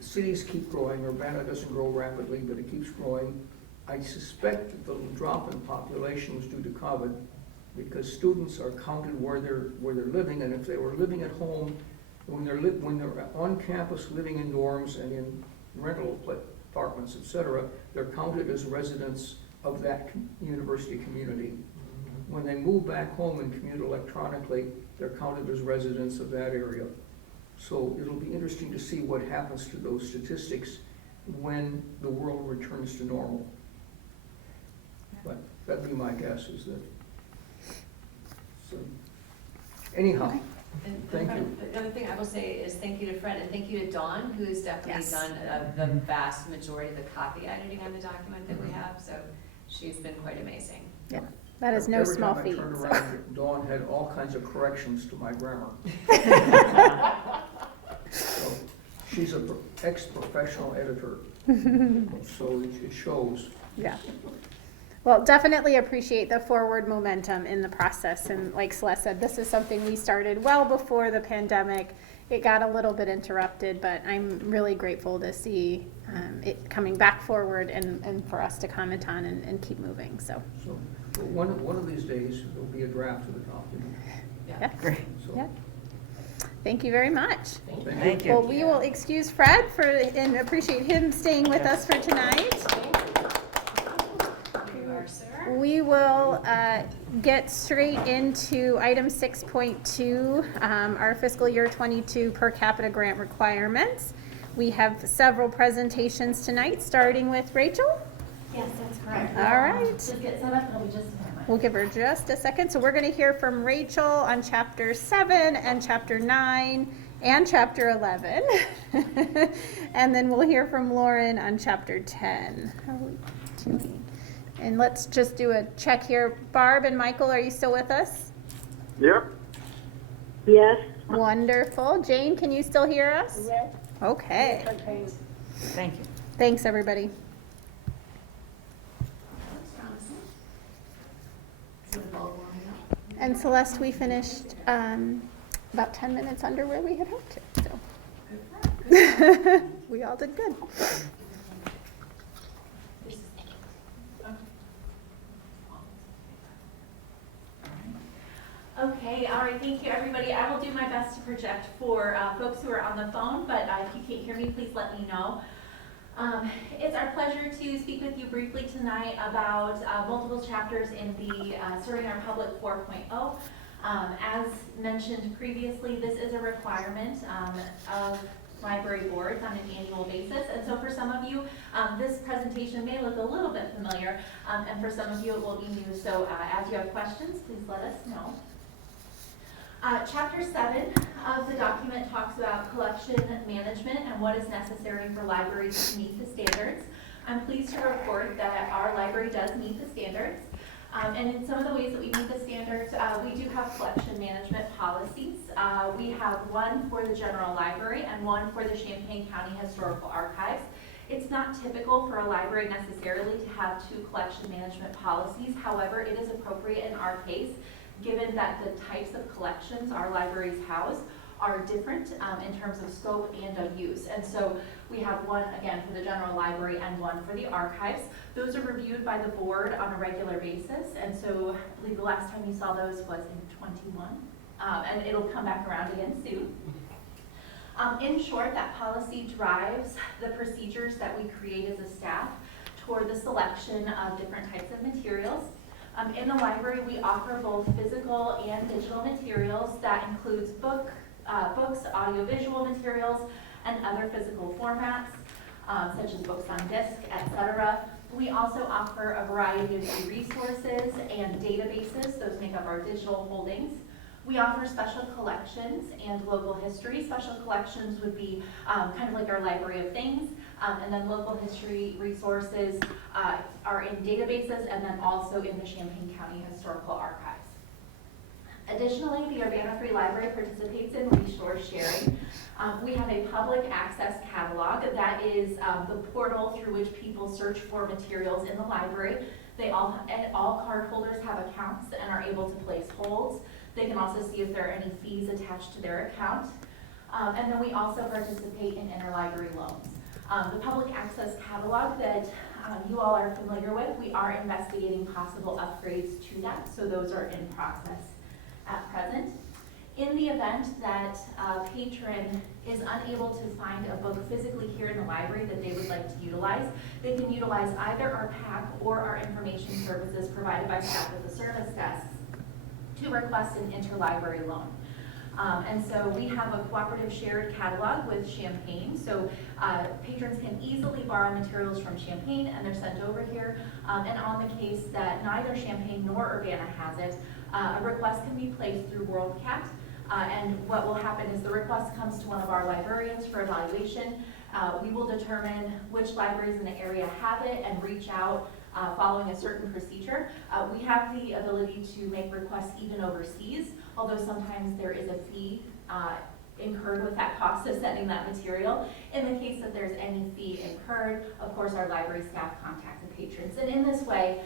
Cities keep growing. Urbana doesn't grow rapidly, but it keeps growing. I suspect that the drop in population was due to COVID, because students are counted where they're living, and if they were living at home, when they're on campus living in dorms and in rental apartments, etc., they're counted as residents of that university community. When they move back home and commute electronically, they're counted as residents of that area. So it'll be interesting to see what happens to those statistics when the world returns to normal. But that'd be my guess, is that. So, anyhow, And thank you. The other thing I will say is thank you to Fred, and thank you to Dawn, who has definitely Yes. done the vast majority of the copy editing on the document that we have, so she's been quite amazing. Yeah, that is no small feat. Every time I so. turned around, Dawn had all kinds of corrections to my grammar. So, she's an ex-professional editor, so it shows. Yeah. Well, definitely appreciate the forward momentum in the process. And like Celeste said, this is something we started well before the pandemic. It got a little bit interrupted, but I'm really grateful to see it coming back forward and for us to comment on and keep moving. So, One of these days, there'll be a draft of the document. yeah. Great. So, Yeah. Thank you very much. Thank you. Well, we will excuse Fred and appreciate him staying with us for tonight. You are, sir. we will get straight into item 6.2, our fiscal year 22 per capita grant requirements. We have several presentations tonight, starting with Rachel. Yes, that's correct. All right. Just get set up, it'll be just a moment. We'll give her just a second. So we're going to hear from Rachel on chapter 7 and chapter 9 and chapter 11. And then we'll hear from Lauren on chapter 10. How are we doing? And let's just do a check here. Barb and Michael, are you still with us? Yep. Yes. Wonderful. Jane, can you still hear us? Yes. Okay. Okay. Thank you. Thanks, everybody. And Celeste, we finished about 10 minutes under where we had hoped to, so. We all did good. Okay, all right, thank you, everybody. I will do my best to project for folks who are on the phone, but if you can't hear me, please let me know. It's our pleasure to speak with you briefly tonight about multiple chapters in the Serving Our Public 4.0. As mentioned previously, this is a requirement of library boards on an annual basis, and so for some of you, this presentation may look a little bit familiar, and for some of you it will be new, so as you have questions, please let us know. Chapter 7 of the document talks about collection management and what is necessary for libraries to meet the standards. I'm pleased to report that our library does meet the standards. And in some of the ways that we meet the standards, we do have collection management policies. We have one for the general library and one for the Champaign County Historical Archives. It's not typical for a library necessarily to have two collection management policies. However, it is appropriate in our case, given that the types of collections our libraries house are different in terms of scope and of use. And so we have one, again, for the general library and one for the archives. Those are reviewed by the board on a regular basis. And so I believe the last time you saw those was in 21. And it'll come back around again soon. In short, that policy drives the procedures that we create as a staff toward the selection of different types of materials. In the library, we offer both physical and digital materials. That includes books, audiovisual materials, and other physical formats, such as books on disc, etc. We also offer a variety of resources and databases. Those make up our digital holdings. We offer special collections and local history. Special collections would be kind of like our Library of Things, and then local history resources are in databases and then also in the Champaign County Historical Archives. Additionally, the Urbana Free Library participates in resource sharing. We have a public access catalog that is the portal through which people search for materials in the library. All card holders have accounts and are able to place holds. They can also see if there are any fees attached to their account. And then we also participate in interlibrary loans. The public access catalog that you all are familiar with, we are investigating possible upgrades to that, so those are in process at present. In the event that a patron is unable to find a book physically here in the library that they would like to utilize, they can utilize either our PAC or our information services provided by staff at the service desks to request an interlibrary loan. And so we have a cooperative shared catalog with Champaign. So patrons can easily borrow materials from Champaign and they're sent over here. And on the case that neither Champaign nor Urbana has it, a request can be placed through WorldCat. And what will happen is the request comes to one of our librarians for evaluation. We will determine which libraries in the area have it and reach out following a certain procedure. We have the ability to make requests even overseas, although sometimes there is a fee incurred with that cost of sending that material. In the case that there's any fee incurred, of course our library staff contact the patrons. And in this way,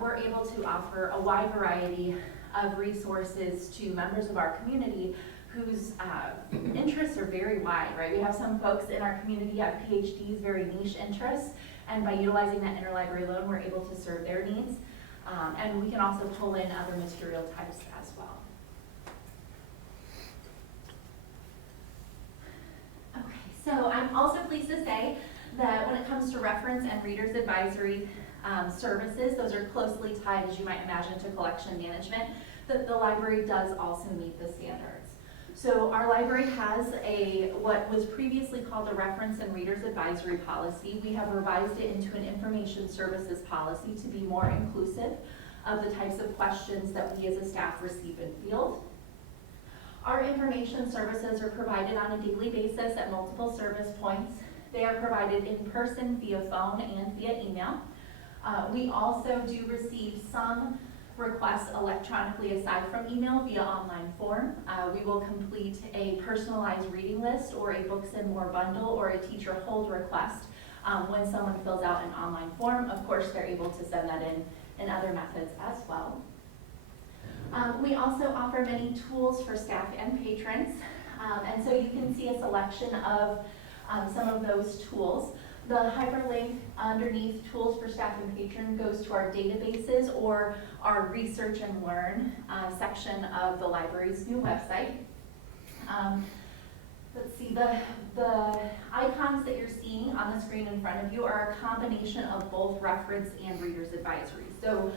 we're able to offer a wide variety of resources to members of our community whose interests are very wide, right? We have some folks in our community have PhDs, very niche interests, and by utilizing that interlibrary loan, we're able to serve their needs. And we can also pull in other material types as well. Okay, so I'm also pleased to say that when it comes to reference and reader's advisory services. Those are closely tied, as you might imagine, to collection management. The library does also meet the standards. So our library has what was previously called a reference and readers advisory policy. We have revised it into an information services policy to be more inclusive of the types of questions that we as a staff receive and field. Our information services are provided on a daily basis at multiple service points. They are provided in person, via phone, and via email. We also do receive some requests electronically aside from email via online form. We will complete a personalized reading list or a books and more bundle or a teacher hold request when someone fills out an online form. Of course, they're able to send that in other methods as well. We also offer many tools for staff and patrons, and so you can see a selection of some of those tools. The hyperlink underneath tools for staff and patron goes to our databases or our research and learn section of the library's new website. Let's see, the icons that you're seeing on the screen in front of you are a combination of both reference and reader's advisory. So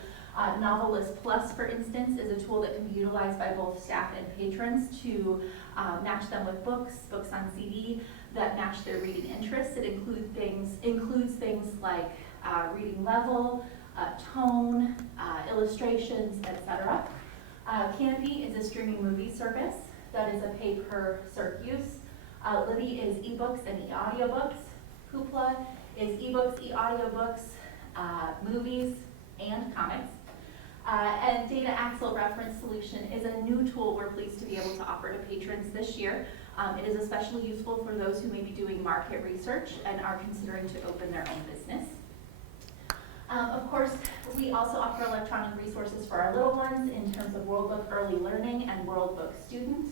Novelist Plus, for instance, is a tool that can be utilized by both staff and patrons to match them with books on CD that match their reading interests. It includes things like reading level, tone, illustrations, etc. Canopy is a streaming movie service that is a pay-per-cert use. Libby is ebooks and e-audiobooks. Hoopla is ebooks, e-audiobooks, movies, and comics. And Data Axle Reference Solution is a new tool we're pleased to be able to offer to patrons this year. It is especially useful for those who may be doing market research and are considering to open their own business. Of course, we also offer electronic resources for our little ones in terms of World Book Early Learning and World Book Student.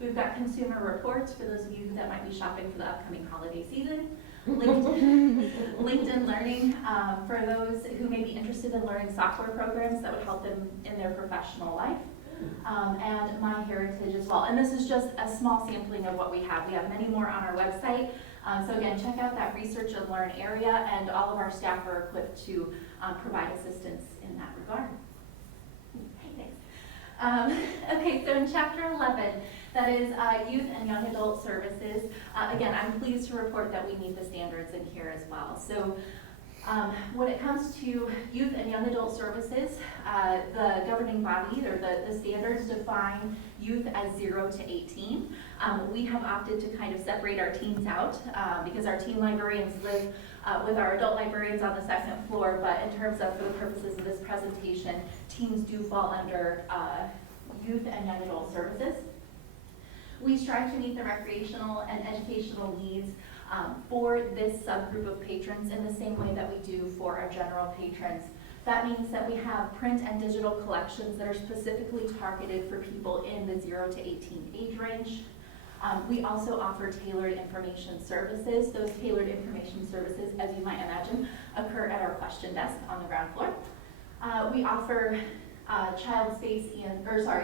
We've got consumer reports for those of you that might be shopping for the upcoming holiday season. LinkedIn Learning for those who may be interested in learning software programs that would help them in their professional life. And My Heritage as well. And this is just a small sampling of what we have. We have many more on our website. So again, check out that research and learn area, and all of our staff are equipped to provide assistance in that regard. Okay, thanks. Okay, so in Chapter 11, that is Youth and Young Adult Services. Again, I'm pleased to report that we meet the standards in here as well. So when it comes to youth and young adult services, the governing body, or the standards, define youth as 0 to 18. We have opted to kind of separate our teens out because our teen librarians live with our adult librarians on the second floor, but in terms of, for the purposes of this presentation, teens do fall under youth and young adult services. We strive to meet the recreational and educational needs for this subgroup of patrons in the same way that we do for our general patrons. That means that we have print and digital collections that are specifically targeted for people in the 0 to 18 age range. We also offer tailored information services. Those tailored information services, as you might imagine, occur at our question desk on the ground floor. We offer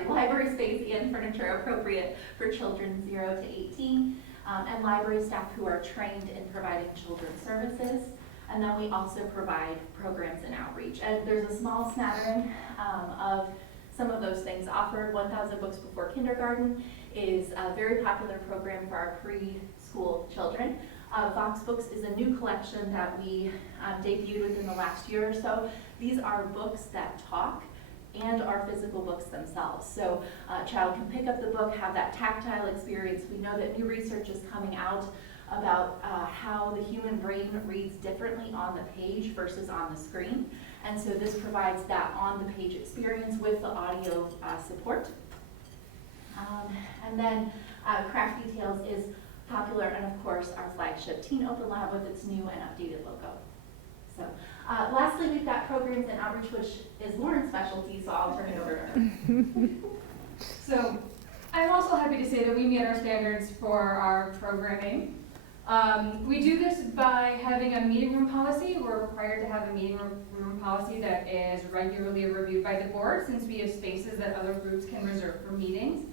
library space and furniture appropriate for children 0 to 18, and library staff who are trained in providing children's services. And then we also provide programs and outreach. And there's a small smattering of some of those things offered. 1,000 Books Before Kindergarten is a very popular program for our preschool children. Vox Books is a new collection that we debuted within the last year or so. These are books that talk and are physical books themselves. So a child can pick up the book, have that tactile experience. We know that new research is coming out about how the human brain reads differently on the page versus on the screen. And so this provides that on-the-page experience with the audio support. And then Craft Details is popular, and of course our flagship Teen Open Lab with its new and updated logo. So lastly, we've got programs and outreach, which is Lauren's specialty, so I'll turn it over to her. So I'm also happy to say that we meet our standards for our programming. We do this by having a meeting room policy. We're required to have a meeting room policy that is regularly reviewed by the board, since we have spaces that other groups can reserve for meetings.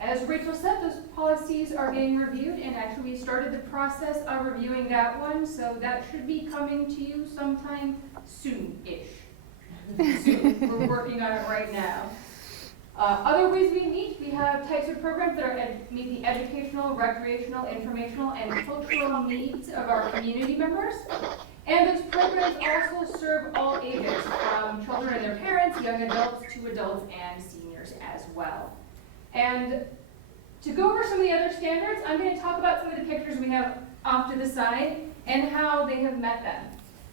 As Rachel said, those policies are being reviewed, and actually we started the process of reviewing that one, so that should be coming to you sometime soon-ish. Soon. We're working on it right now. Other ways we meet, we have types of programs that meet the educational, recreational, informational, and cultural needs of our community members. And those programs also serve all ages, from children and their parents, young adults, to adults and seniors as well. And to go over some of the other standards, I'm going to talk about some of the pictures we have off to the side and how they have met them.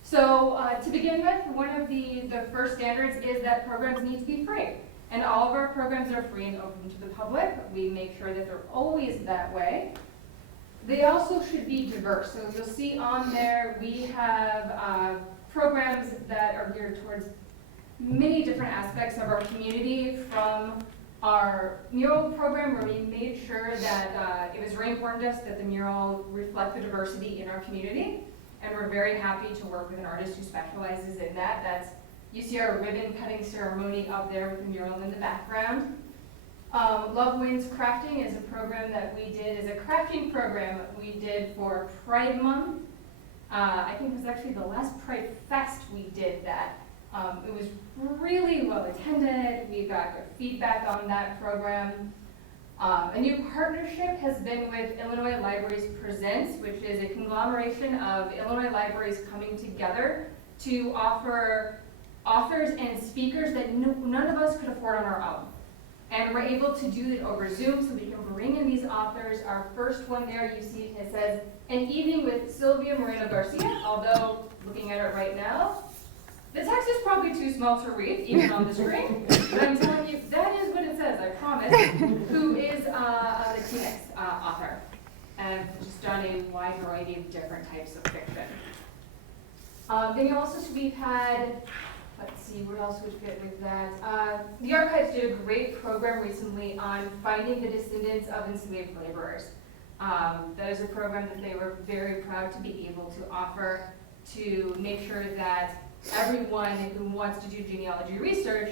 So to begin with, one of the first standards is that programs need to be free. And all of our programs are free and open to the public. We make sure that they're always that way. They also should be diverse. So you'll see on there, we have programs that are geared towards many different aspects of our community, from our mural program, where we made sure that it was very important to us that the mural reflect the diversity in our community. And we're very happy to work with an artist who specializes in that. You see our ribbon cutting ceremony up there with the mural in the background. Love Wins Crafting is a program that we did, is a crafting program we did for Pride Month. I think it was actually the last Pride Fest we did that. It was really well attended. We got good feedback on that program. A new partnership has been with Illinois Libraries Presents, which is a conglomeration of Illinois libraries coming together to offer authors and speakers that none of us could afford on our own. And we're able to do it over Zoom, so we can bring in these authors. Our first one there, you see it says, An Evening with Sylvia Moreno Garcia, although looking at it right now, the text is probably too small to read, even on the screen, but I'm telling you, that is what it says, I promise, who is a Latinx author, and just done a wide variety of different types of fiction. Then also, we've had, let's see, what else would fit with that? The Archives did a great program recently on finding the descendants of enslaved laborers. That is a program that they were very proud to be able to offer to make sure that everyone who wants to do genealogy research,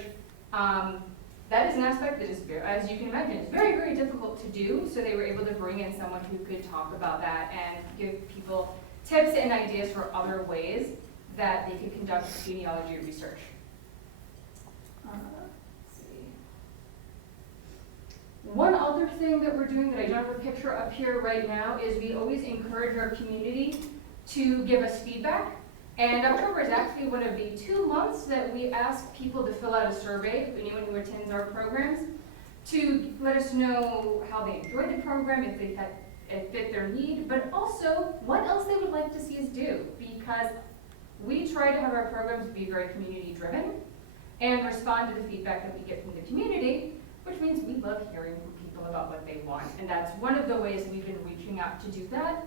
that is an aspect that is, as you can imagine, it's very, very difficult to do. So they were able to bring in someone who could talk about that and give people tips and ideas for other ways that they could conduct genealogy research. Let's see. One other thing that we're doing that I don't have a picture up here right now is we always encourage our community to give us feedback. And October is actually one of the 2 months that we ask people to fill out a survey, anyone who attends our programs, to let us know how they enjoyed the program, if it fit their need, but also what else they would like to see us do, because we try to have our programs be very community driven and respond to the feedback that we get from the community, which means we love hearing from people about what they want. And that's one of the ways we've been reaching out to do that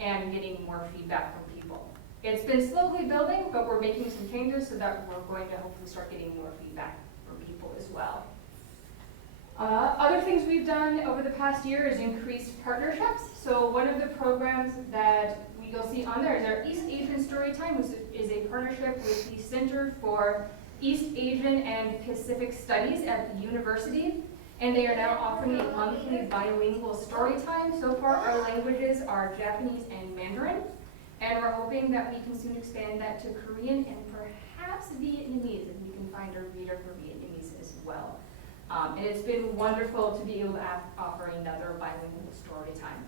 and getting more feedback from people. It's been slowly building, but we're making some changes so that we're going to hopefully start getting more feedback from people as well. Other things we've done over the past year is increased partnerships. So one of the programs that you'll see on there is our East Asian Storytime, which is a partnership with the Center for East Asian and Pacific Studies at the university. And they are now offering a monthly bilingual story time. So far, our languages are Japanese and Mandarin. And we're hoping that we can soon expand that to Korean and perhaps Vietnamese, if we can find a reader for Vietnamese as well. And it's been wonderful to be able to offer another bilingual story time.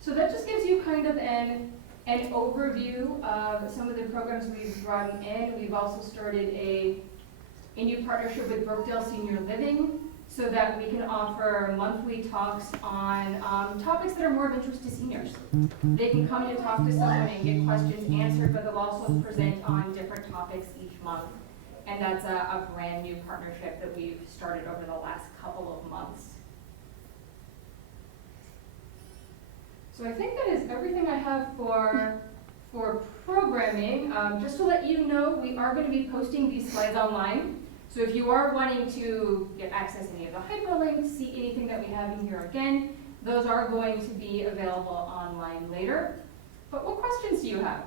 So that just gives you kind of an overview of some of the programs we've brought in. We've also started a new partnership with Brookdale Senior Living so that we can offer monthly talks on topics that are more of interest to seniors. They can come and talk to someone and get questions answered, but they'll also present on different topics each month. And that's a brand new partnership that we've started over the last couple of months. So I think that is everything I have for programming. Just to let you know, we are going to be posting these slides online. So if you are wanting to get access to any of the hyperlinks, see anything that we have in here again, those are going to be available online later. But what questions do you have?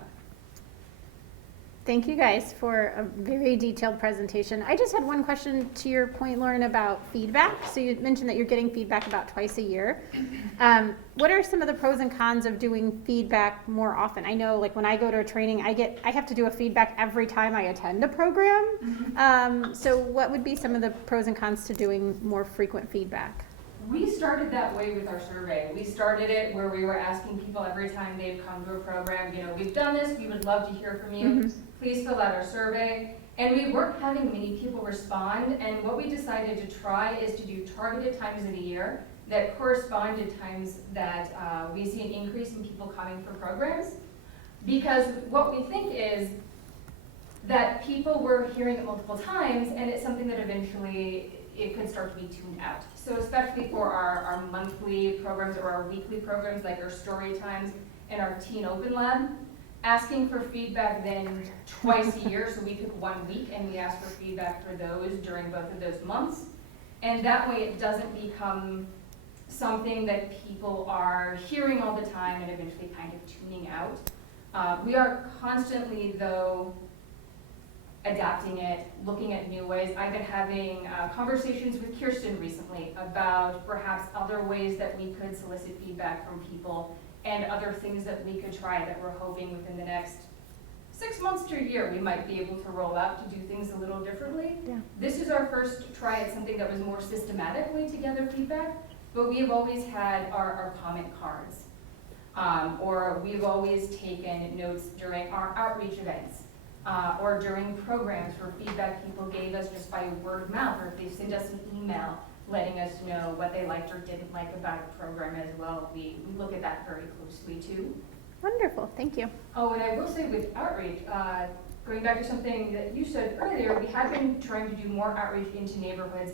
Thank you guys for a very detailed presentation. I just had one question to your point, Lauren, about feedback. So you mentioned that you're getting feedback about twice a year. What are some of the pros and cons of doing feedback more often? I know, like when I go to a training, I have to do a feedback every time I attend a program. So what would be some of the pros and cons to doing more frequent feedback? We started that way with our survey. We started it where we were asking people every time they've come to a program, you know, we've done this, we would love to hear from you. Please fill out our survey. And we weren't having many people respond, and what we decided to try is to do targeted times of the year that correspond to times that we see an increase in people coming for programs. Because what we think is that people were hearing it multiple times, and it's something that eventually it could start to be tuned out. So especially for our monthly programs or our weekly programs like our story times and our teen open lab, asking for feedback then twice a year, so we took 1 week and we asked for feedback for those during both of those months. And that way it doesn't become something that people are hearing all the time and eventually kind of tuning out. We are constantly, though, adapting it, looking at new ways. I've been having conversations with Kirsten recently about perhaps other ways that we could solicit feedback from people and other things that we could try that we're hoping within the next 6 months to a year we might be able to roll out to do things a little differently. Yeah. This is our first try at something that was more systematic way to gather feedback, but we have always had our comment cards. Or we've always taken notes during our outreach events. Or during programs where feedback people gave us just by word of mouth, or if they send us an email letting us know what they liked or didn't like about a program as well. We look at that very closely too. Wonderful, thank you. Oh, and I will say with outreach, going back to something that you said earlier, we have been trying to do more outreach into neighborhoods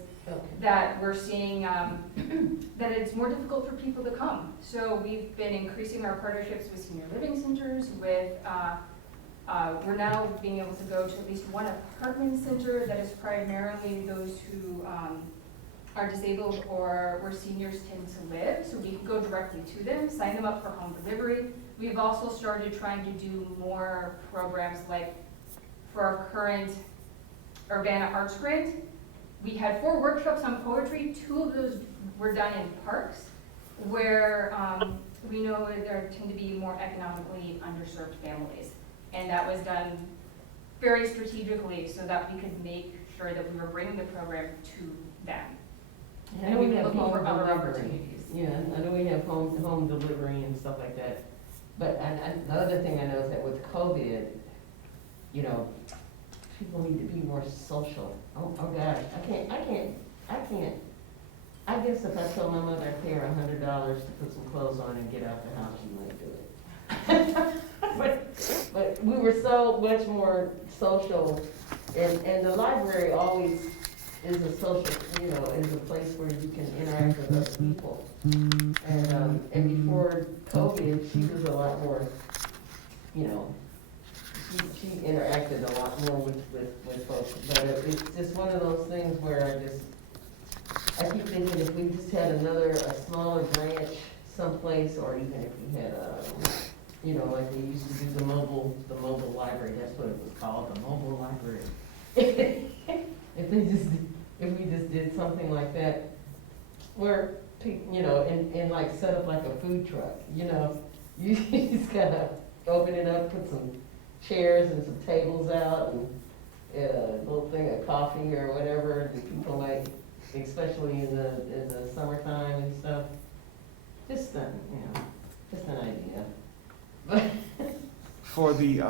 that we're seeing that it's more difficult for people to come. So we've been increasing our partnerships with senior living centers, with we're now being able to go to at least one apartment center that is primarily those who are disabled or where seniors tend to live, so we can go directly to them, sign them up for home delivery. We've also started trying to do more programs like for our current Urbana Arts Grant. We had 4 workshops on poetry. 2 of those were done in parks where we know that there tend to be more economically underserved families. And that was done very strategically so that we could make sure that we were bringing the program to them. And we have looking for home other delivery. opportunities. Yeah, I know we have home delivery and stuff like that. But the other thing I know is that with COVID, you know, people need to be more social. Oh gosh, I can't. I guess if I told my mother I'd pay her $100 to put some clothes on and get out the house, she might do it. but we were so much more social, and the library always is a social, you know, is a place where you can interact with other people. And before COVID, she was a lot more, you know, she interacted a lot more with folks. But it's just one of those things where I keep thinking if we just had a smaller branch someplace, or even if we had you know, like they used to do the mobile library, that's what it was called, the mobile library. If we just did something like that, where, you know, and like set up like a food truck, you know, you just gotta open it up, put some chairs and some tables out, and a little thing of coffee or whatever, the people might, especially in the summertime and stuff. Just an idea. For the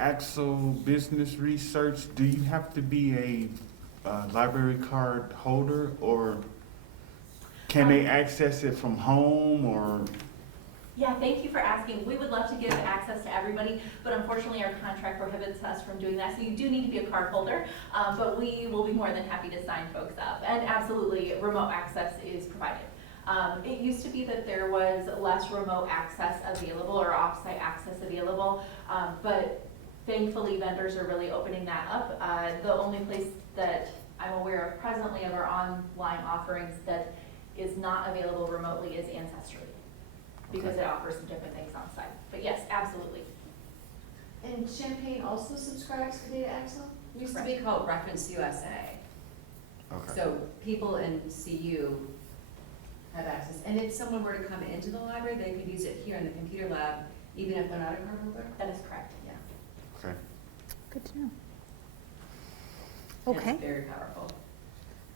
Axel business research, do you have to be a library card holder, or can they access it from home, or? Yeah, thank you for asking. We would love to give access to everybody, but unfortunately our contract prohibits us from doing that. So you do need to be a card holder, but we will be more than happy to sign folks up. And absolutely, remote access is provided. It used to be that there was less remote access available or offsite access available, but thankfully vendors are really opening that up. The only place that I'm aware of presently of our online offerings that is not available remotely is Ancestry, because it offers some different things on site. But yes, absolutely. And Champaign also subscribes to Data Axle? It used to be called Reference USA. Okay. So people in CU have access. And if someone were to come into the library, they could use it here in the computer lab, even if they're not a card holder? That is correct. Yeah. Okay. Good to know. And Okay, it's very powerful.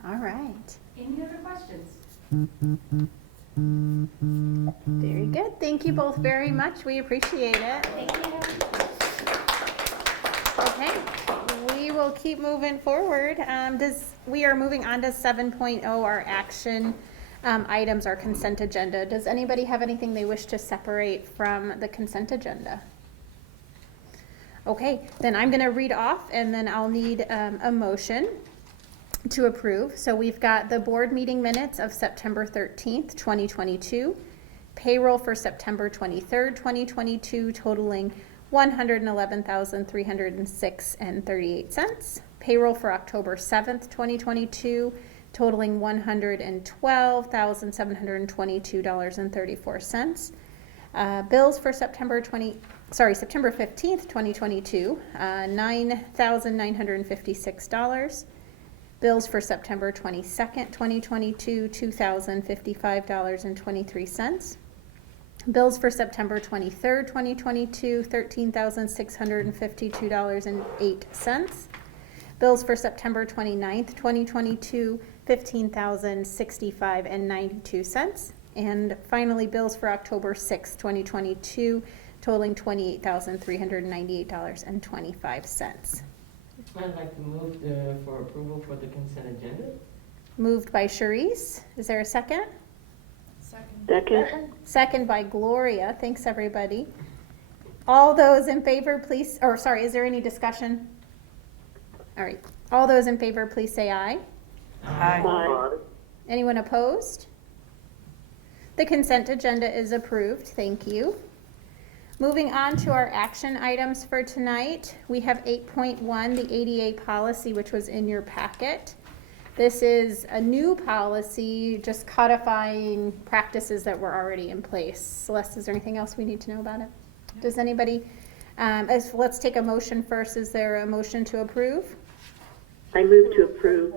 all right. Any other questions? Very good. Thank you both very much. We appreciate it. Thank you. Okay, we will keep moving forward. We are moving on to 7.0, our action items, our consent agenda. Does anybody have anything they wish to separate from the consent agenda? Okay, then I'm going to read off and then I'll need a motion to approve. So we've got the board meeting minutes of September 13th, 2022, payroll for September 23rd, 2022, totaling $111,306.38. Payroll for October 7th, 2022, totaling $112,722.34. Bills for September 15th, 2022, $9,956. Bills for September 22nd, 2022, $2,055.23. Bills for September 23rd, 2022, $13,652.08. Bills for September 29th, 2022, $15,065.92. And finally, bills for October 6th, 2022, totaling $28,398.25. I'd like to move for approval for the consent agenda. Moved by Charisse. Is there a second? Second? Second by Gloria. Thanks, everybody. All those in favor, please, or sorry, is there any discussion? All right. All those in favor, please say aye. Aye. Aye. Anyone opposed? The consent agenda is approved. Thank you. Moving on to our action items for tonight, we have 8.1, the ADA policy, which was in your packet. This is a new policy, just codifying practices that were already in place. Celeste, is there anything else we need to know about it? Does anybody, let's take a motion first. Is there a motion to approve? I move to approve.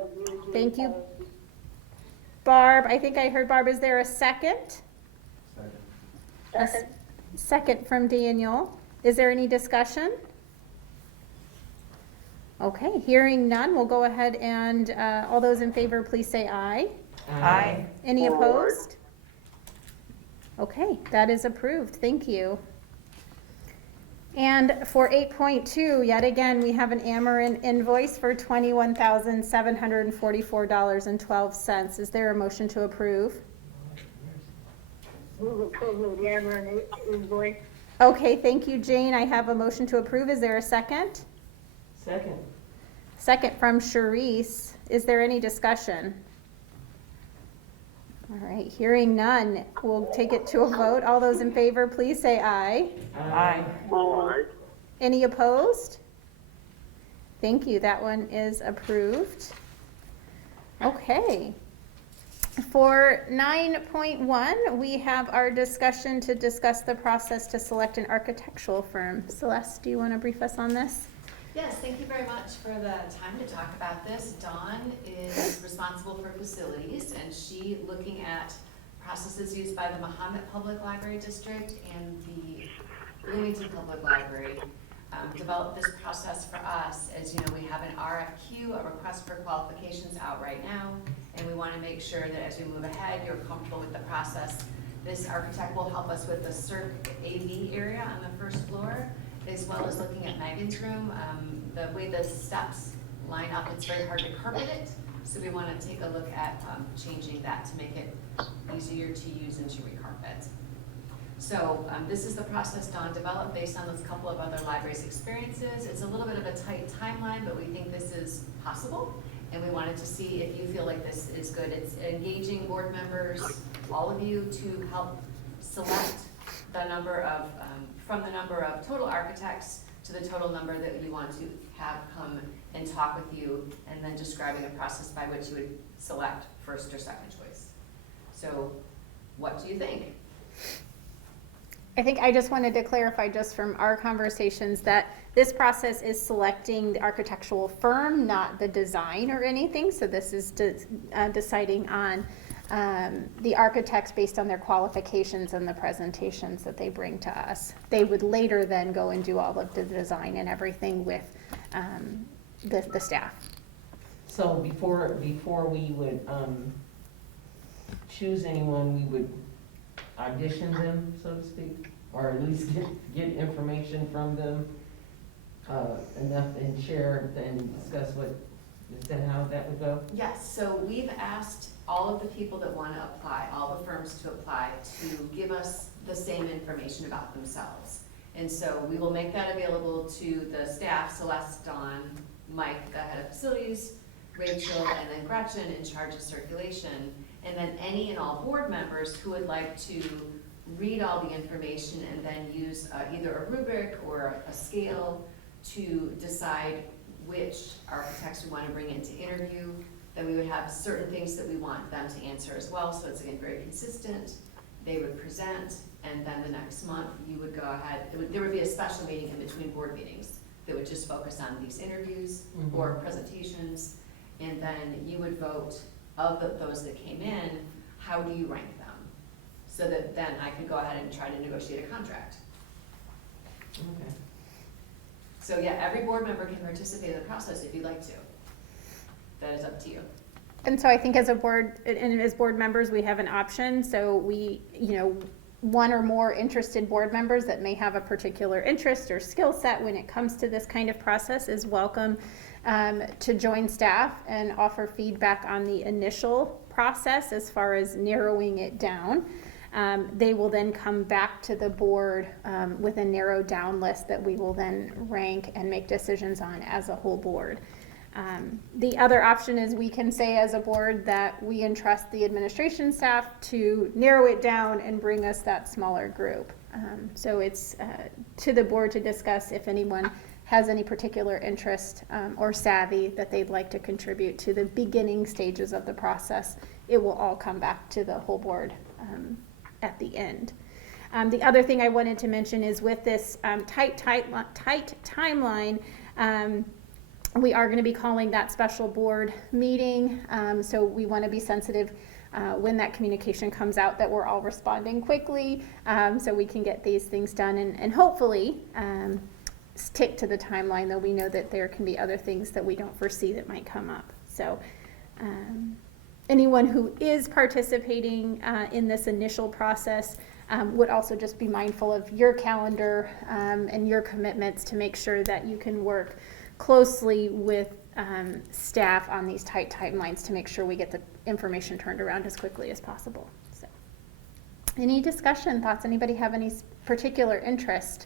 Thank you. Barb, I think I heard Barb. Is there a second? Second. Second from Daniel. Is there any discussion? Okay, hearing none, we'll go ahead and all those in favor, please say aye. Aye. Any opposed? Okay, that is approved. Thank you. And for 8.2, yet again, we have an Amarin invoice for $21,744.12. Is there a motion to approve? Move approval of the Ameren invoice. Okay, thank you, Jane. I have a motion to approve. Is there a second? Second. Second from Charisse. Is there any discussion? All right, hearing none, we'll take it to a vote. All those in favor, please say aye. Aye. Aye. Any opposed? Thank you, that one is approved. Okay. For 9.1, we have our discussion to discuss the process to select an architectural firm. Celeste, do you want to brief us on this? Yes, thank you very much for the time to talk about this. Dawn is responsible for facilities, and she, looking at processes used by the Mahomet Public Library District and the Bloomington Public Library, developed this process for us. As you know, we have an RFQ, a request for qualifications, out right now, and we want to make sure that as we move ahead, you're comfortable with the process. This architect will help us with the CERC AV area on the first floor, as well as looking at Megan's room. The way the steps line up, it's very hard to carpet it, so we want to take a look at changing that to make it easier to use and to recarpet. So this is the process Dawn developed based on those couple of other libraries' experiences. It's a little bit of a tight timeline, but we think this is possible, and we wanted to see if you feel like this is good. It's engaging board members, all of you, to help select the number of, from the number of total architects to the total number that you want to have come and talk with you, and then describing a process by which you would select first or second choice. So what do you think? I think I just wanted to clarify just from our conversations that this process is selecting the architectural firm, not the design or anything. So this is deciding on the architects based on their qualifications and the presentations that they bring to us. They would later then go and do all of the design and everything with the staff. So before we would, choose anyone, we would audition them, so to speak, or at least get information from them, enough and share and discuss what, is that how that would go? Yes, so we've asked all of the people that want to apply, all the firms to apply, to give us the same information about themselves. And so we will make that available to the staff, Celeste, Dawn, Mike, the head of facilities, Rachel, and then Gretchen in charge of circulation. And then any and all board members who would like to read all the information and then use either a rubric or a scale to decide which architects we want to bring in to interview. Then we would have certain things that we want them to answer as well, so it's again very consistent. They would present, and then the next month you would go ahead, there would be a special meeting in between board meetings that would just focus on these interviews or presentations, and then you would vote of those that came in, how do you rank them? So that then I could go ahead and try to negotiate a contract. Okay. So yeah, every board member can participate in the process if you'd like to. That is up to you. And so I think as a board, and as board members, we have an option. So we, one or more interested board members that may have a particular interest or skill set when it comes to this kind of process is welcome to join staff and offer feedback on the initial process as far as narrowing it down. They will then come back to the board with a narrowed down list that we will then rank and make decisions on as a whole board. The other option is we can say as a board that we entrust the administration staff to narrow it down and bring us that smaller group. So it's to the board to discuss if anyone has any particular interest or savvy that they'd like to contribute to the beginning stages of the process. It will all come back to the whole board at the end. The other thing I wanted to mention is with this tight timeline, we are going to be calling that special board meeting. So we want to be sensitive when that communication comes out that we're all responding quickly so we can get these things done and hopefully stick to the timeline, though we know that there can be other things that we don't foresee that might come up. So anyone who is participating in this initial process would also just be mindful of your calendar and your commitments to make sure that you can work closely with staff on these tight timelines to make sure we get the information turned around as quickly as possible. So, any discussion, thoughts? Anybody have any particular interest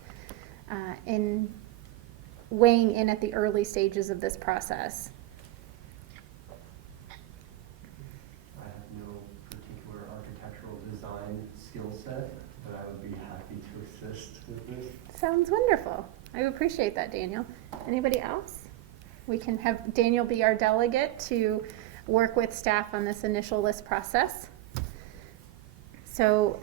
in weighing in at the early stages of this process? I have no particular architectural design skill set, but I would be happy to assist with this. Sounds wonderful. I appreciate that, Daniel. Anybody else? We can have Daniel be our delegate to work with staff on this initial list process. So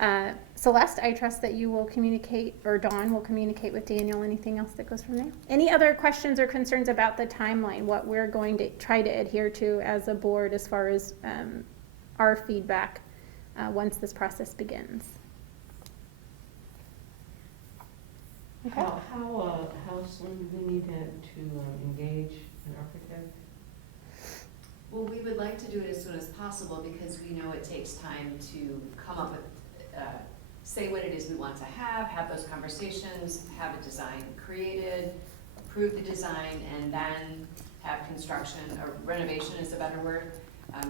Celeste, I trust that you will communicate, or Dawn will communicate with Daniel. Anything else that goes from there? Any other questions or concerns about the timeline, what we're going to try to adhere to as a board as far as our feedback once this process begins? Okay. How soon do we need to engage an architect? Well, we would like to do it as soon as possible because we know it takes time to come up with, say what it is we want to have those conversations, have a design created, approve the design, and then have construction, or renovation is a better word.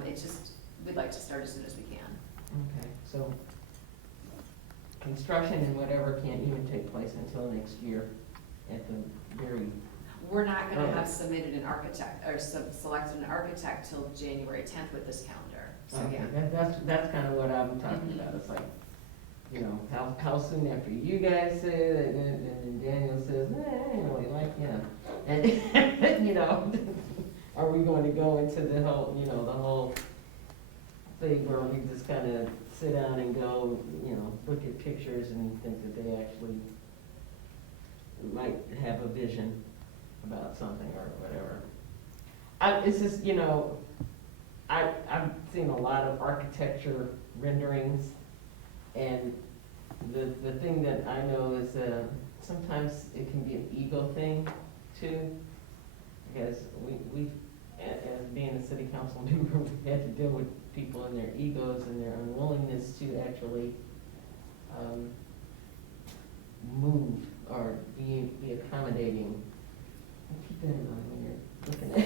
It's just, we'd like to start as soon as we can. Okay, so construction and whatever can't even take place until next year at the very. We're not gonna have submitted an architect, or selected an architect till January 10th with this calendar, so Okay, yeah. that's kind of what I'm talking about. It's like, how soon after you guys say it, and then Daniel says, I ain't really like him. And, are we going to go into the whole, the whole thing where we just kind of sit down and go, look at pictures and think that they actually might have a vision about something or whatever. It's just, I've seen a lot of architecture renderings, and the thing that I know is sometimes it can be an ego thing too, because we as being a city council member, we had to deal with people and their egos and their unwillingness to actually move or be accommodating. Keep that in mind when you're looking at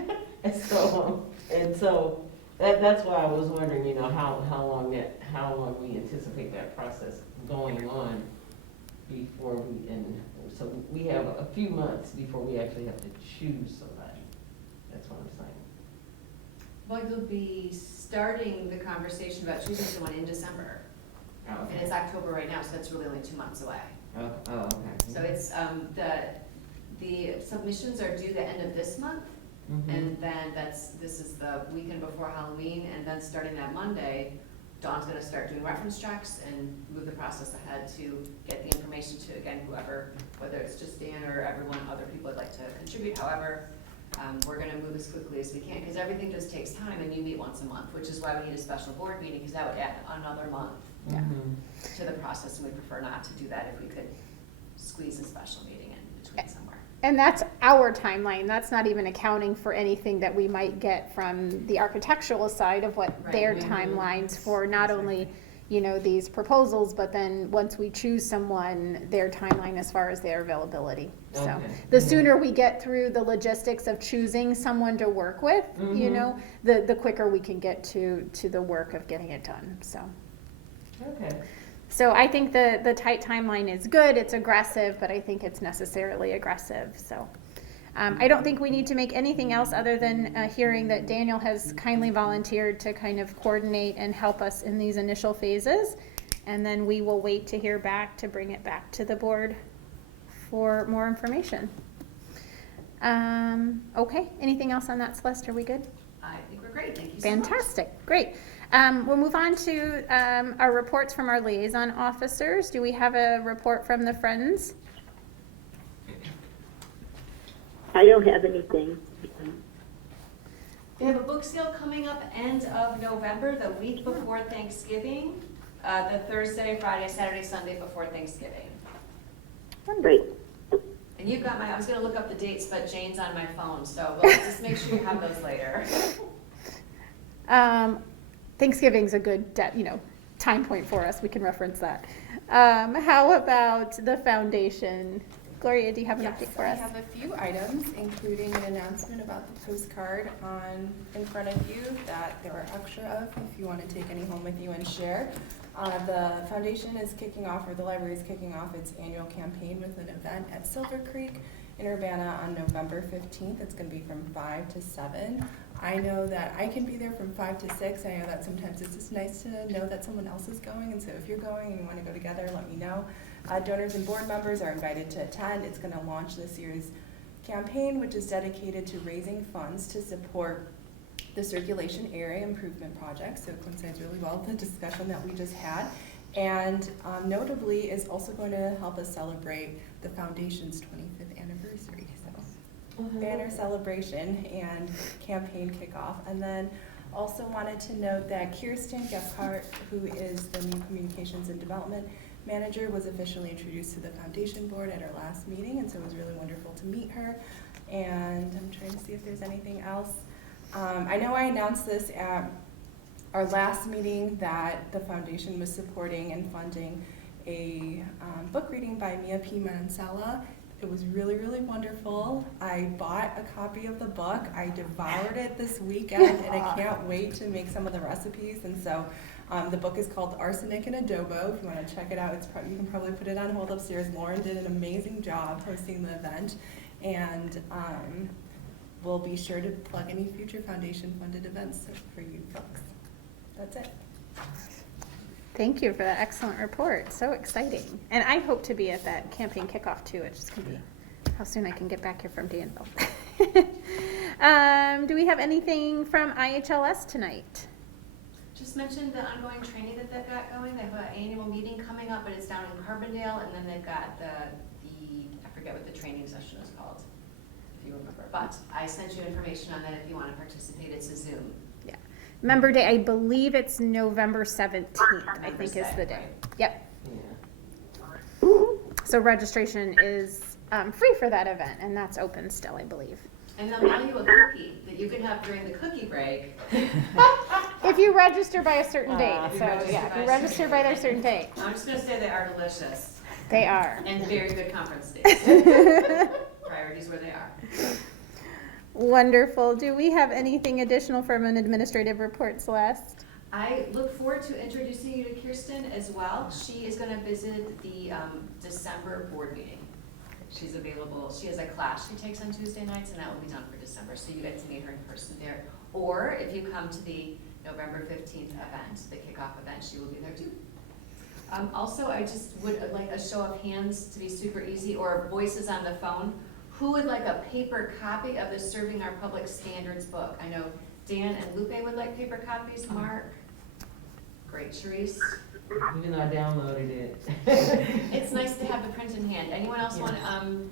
it. and so that's why I was wondering, how long we anticipate that process going on before so we have a few months before we actually have to choose somebody. That's what I'm saying. Well, you'll be starting the conversation about choosing someone in December. Oh, And okay. it's October right now, so that's really only 2 months away. Oh, okay. So it's, the submissions are due the end of this month, Mhm. and then this is the weekend before Halloween, and then starting that Monday, Dawn's gonna start doing reference checks and move the process ahead to get the information to, again, whoever, whether it's just Dan or everyone, other people would like to contribute, however, we're gonna move as quickly as we can, because everything just takes time, and you meet once a month, which is why we need a special board meeting, because that would add another month to the process, and we prefer not to do that if we could squeeze a special meeting in between somewhere. And that's our timeline. That's not even accounting for anything that we might get from the architectural side of what Right. their Mhm. timelines for not only, these proposals, but then once we choose someone, their timeline as far as their availability. So Okay. the Yeah. sooner we get through the logistics of choosing someone to work with, Mhm. the quicker we can get to the work of getting it done, so. Okay. So I think the tight timeline is good, it's aggressive, but I think it's necessarily aggressive, so. I don't think we need to make anything else other than hearing that Daniel has kindly volunteered to kind of coordinate and help us in these initial phases. And then we will wait to hear back to bring it back to the board for more information. Okay, anything else on that, Celeste? Are we good? I think we're great, thank you so much. Fantastic, great. We'll move on to our reports from our liaison officers. Do we have a report from the Friends? I don't have anything. They have a book sale coming up end of November, the week before Thanksgiving, the Thursday, Friday, Saturday, Sunday before Thanksgiving. Great. And you've got I was gonna look up the dates, but Jane's on my phone, so we'll just make sure you have those later. Thanksgiving's a good, time point for us. We can reference that. How about the foundation? Gloria, do you have an update for us? I have a few items, including an announcement about the postcard in front of you that there are extra of if you want to take any home with you and share. The foundation is kicking off, or the library is kicking off its annual campaign with an event at Silver Creek in Urbana on November 15th. It's going to be from 5 to 7. I know that I can be there from 5 to 6. I know that sometimes it's just nice to know that someone else is going, and so if you're going and you want to go together, let me know. Donors and board members are invited to attend. It's going to launch this year's campaign, which is dedicated to raising funds to support the circulation area improvement project. So it coincides really well with the discussion that we just had. And notably is also going to help us celebrate the foundation's 25th anniversary. So banner celebration and campaign kickoff. And then also wanted to note that Kirsten Gephardt, who is the new Communications and Development Manager, was officially introduced to the foundation board at our last meeting, and so it was really wonderful to meet her. And I'm trying to see if there's anything else. I know I announced this at our last meeting that the foundation was supporting and funding a book reading by Mia P. Mansella. It was really, really wonderful. I bought a copy of the book. I devoured it this weekend, and I can't wait to make some of the recipes. And so the book is called Arsenic and Adobo. If you want to check it out, you can probably put it on hold upstairs. Lauren did an amazing job hosting the event. And we'll be sure to plug any future foundation-funded events for you folks. That's it. Thank you for that excellent report. So exciting. And I hope to be at that campaign kickoff too. It's just going to be how soon I can get back here from Danville. Do we have anything from IHLS tonight? just mention the ongoing training that they've got going. They have an annual meeting coming up, but it's down in Carbondale, and then they've got the I forget what the training session is called, if you remember. But I sent you information on that if you want to participate. It's a Zoom. Yeah. Member Day, I believe it's November 17th, I think is the day. Yep. Yeah. So registration is free for that event, and that's open still, I believe. And they'll mail you a cookie that you can have during the cookie break. If you register by a certain date, If you so register yeah, if by you a register certain by their date. certain date. I'm just gonna say they are delicious They are. and very good conference days. Priorities where they are. Wonderful. Do we have anything additional from an administrative report, Celeste? I look forward to introducing you to Kirsten as well. She is gonna visit the December board meeting. She's available, she has a class she takes on Tuesday nights, and that will be done for December, so you get to meet her in person there. Or if you come to the November 15th event, the kickoff event, she will be there too. Also, I just would like a show of hands to be super easy, or voices on the phone. Who would like a paper copy of the Serving Our Public Standards book? I know Dan and Lupe would like paper copies, Mark. Great, Sharice. Even though I downloaded it. It's nice to have the print in hand. Anyone else want,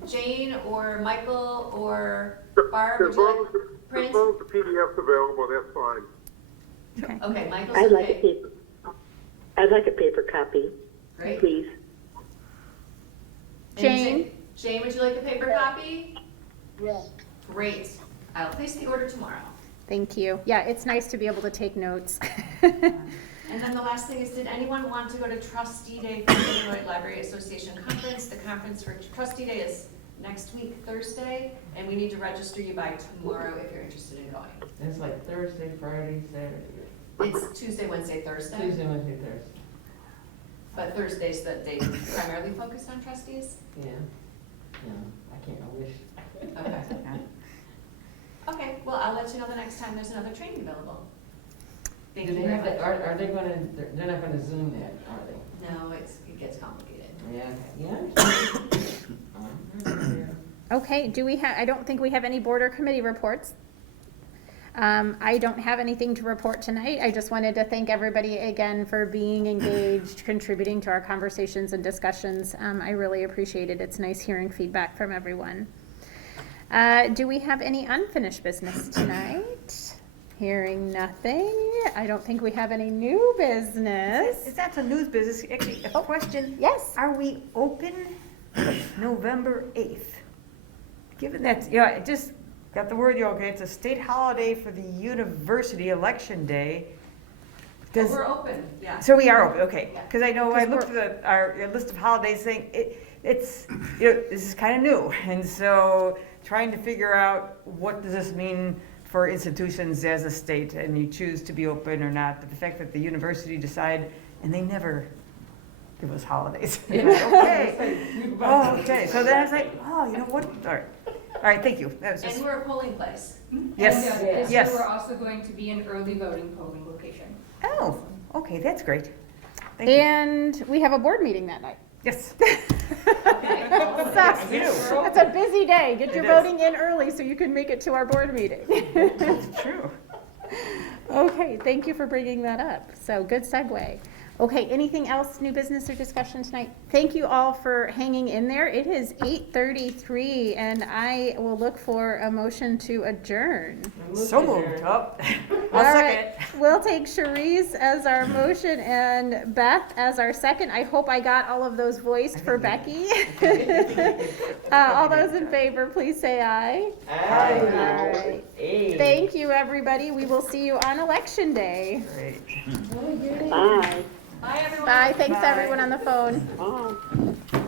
Jane or Michael or Barb, would As you long like as the print? PDF's available, that's fine. Okay. Okay, Michael's I'd like a okay. paper, I'd like a paper copy, Great. please. And Jane? Jane, would you like a paper copy? Yes. Great. I'll place the order tomorrow. Thank you. Yeah, it's nice to be able to take notes. And then the last thing is, did anyone want to go to Trustee Day for the Illinois Library Association Conference? The conference for Trustee Day is next week, Thursday, and we need to register you by tomorrow if you're interested in going. It's like Thursday, Friday, Saturday. It's Tuesday, Wednesday, Thursday, Tuesday, Wednesday, Thursday. but Thursday's the day primarily focused on trustees. Yeah. No, I can't, I wish. Okay. Okay, well, I'll let you know the next time there's another training available. Thank Do you they very have much. that, are they gonna, they're not gonna Zoom that, are they? No, it gets complicated. Yeah, okay. Yeah. Okay, do we have, I don't think we have any board or committee reports. I don't have anything to report tonight. I just wanted to thank everybody again for being engaged, contributing to our conversations and discussions. I really appreciate it. It's nice hearing feedback from everyone. Do we have any unfinished business tonight? Hearing nothing. I don't think we have any new business. Is that some news business? Actually, a question. Yes. Are we open November 8th? Given that, yeah, I just got the word, okay, it's a state holiday for the university election day. Oh, Does, we're open, yeah. so we are open, okay. Yeah. Because I know I looked at our list of holidays thing, it's, you know, this is kind of new. And so trying to figure out what does this mean for institutions as a state, and you choose to be open or not. But the fact that the university decide, and they never give us holidays. Okay. Oh, okay. So then I was like, oh, you know what? All right, thank you. That was just, And we're a polling place. yes, And this yes. year, we're also going to be an early voting polling location. Oh, okay, that's great. Thank you. And we have a board meeting that night. Yes. Okay. Sucks. You. It's a busy day. Get your It is. voting in early so you can make it to our board meeting. That's true. Okay, thank you for bringing that up. So good segue. Okay, anything else, new business or discussion tonight? Thank you all for hanging in there. It is 8:33 and I will look for a motion to adjourn. So moved. Oh, I'll All second right, it. we'll take Cherise as our motion and Beth as our second. I hope I got all of those voiced for Becky. All those in favor, please say aye. All right. Thank you, everybody. We will see you on Election Day. Great. Bye. Bye, everyone. Bye. Thanks, Bye. everyone on the phone. Bye.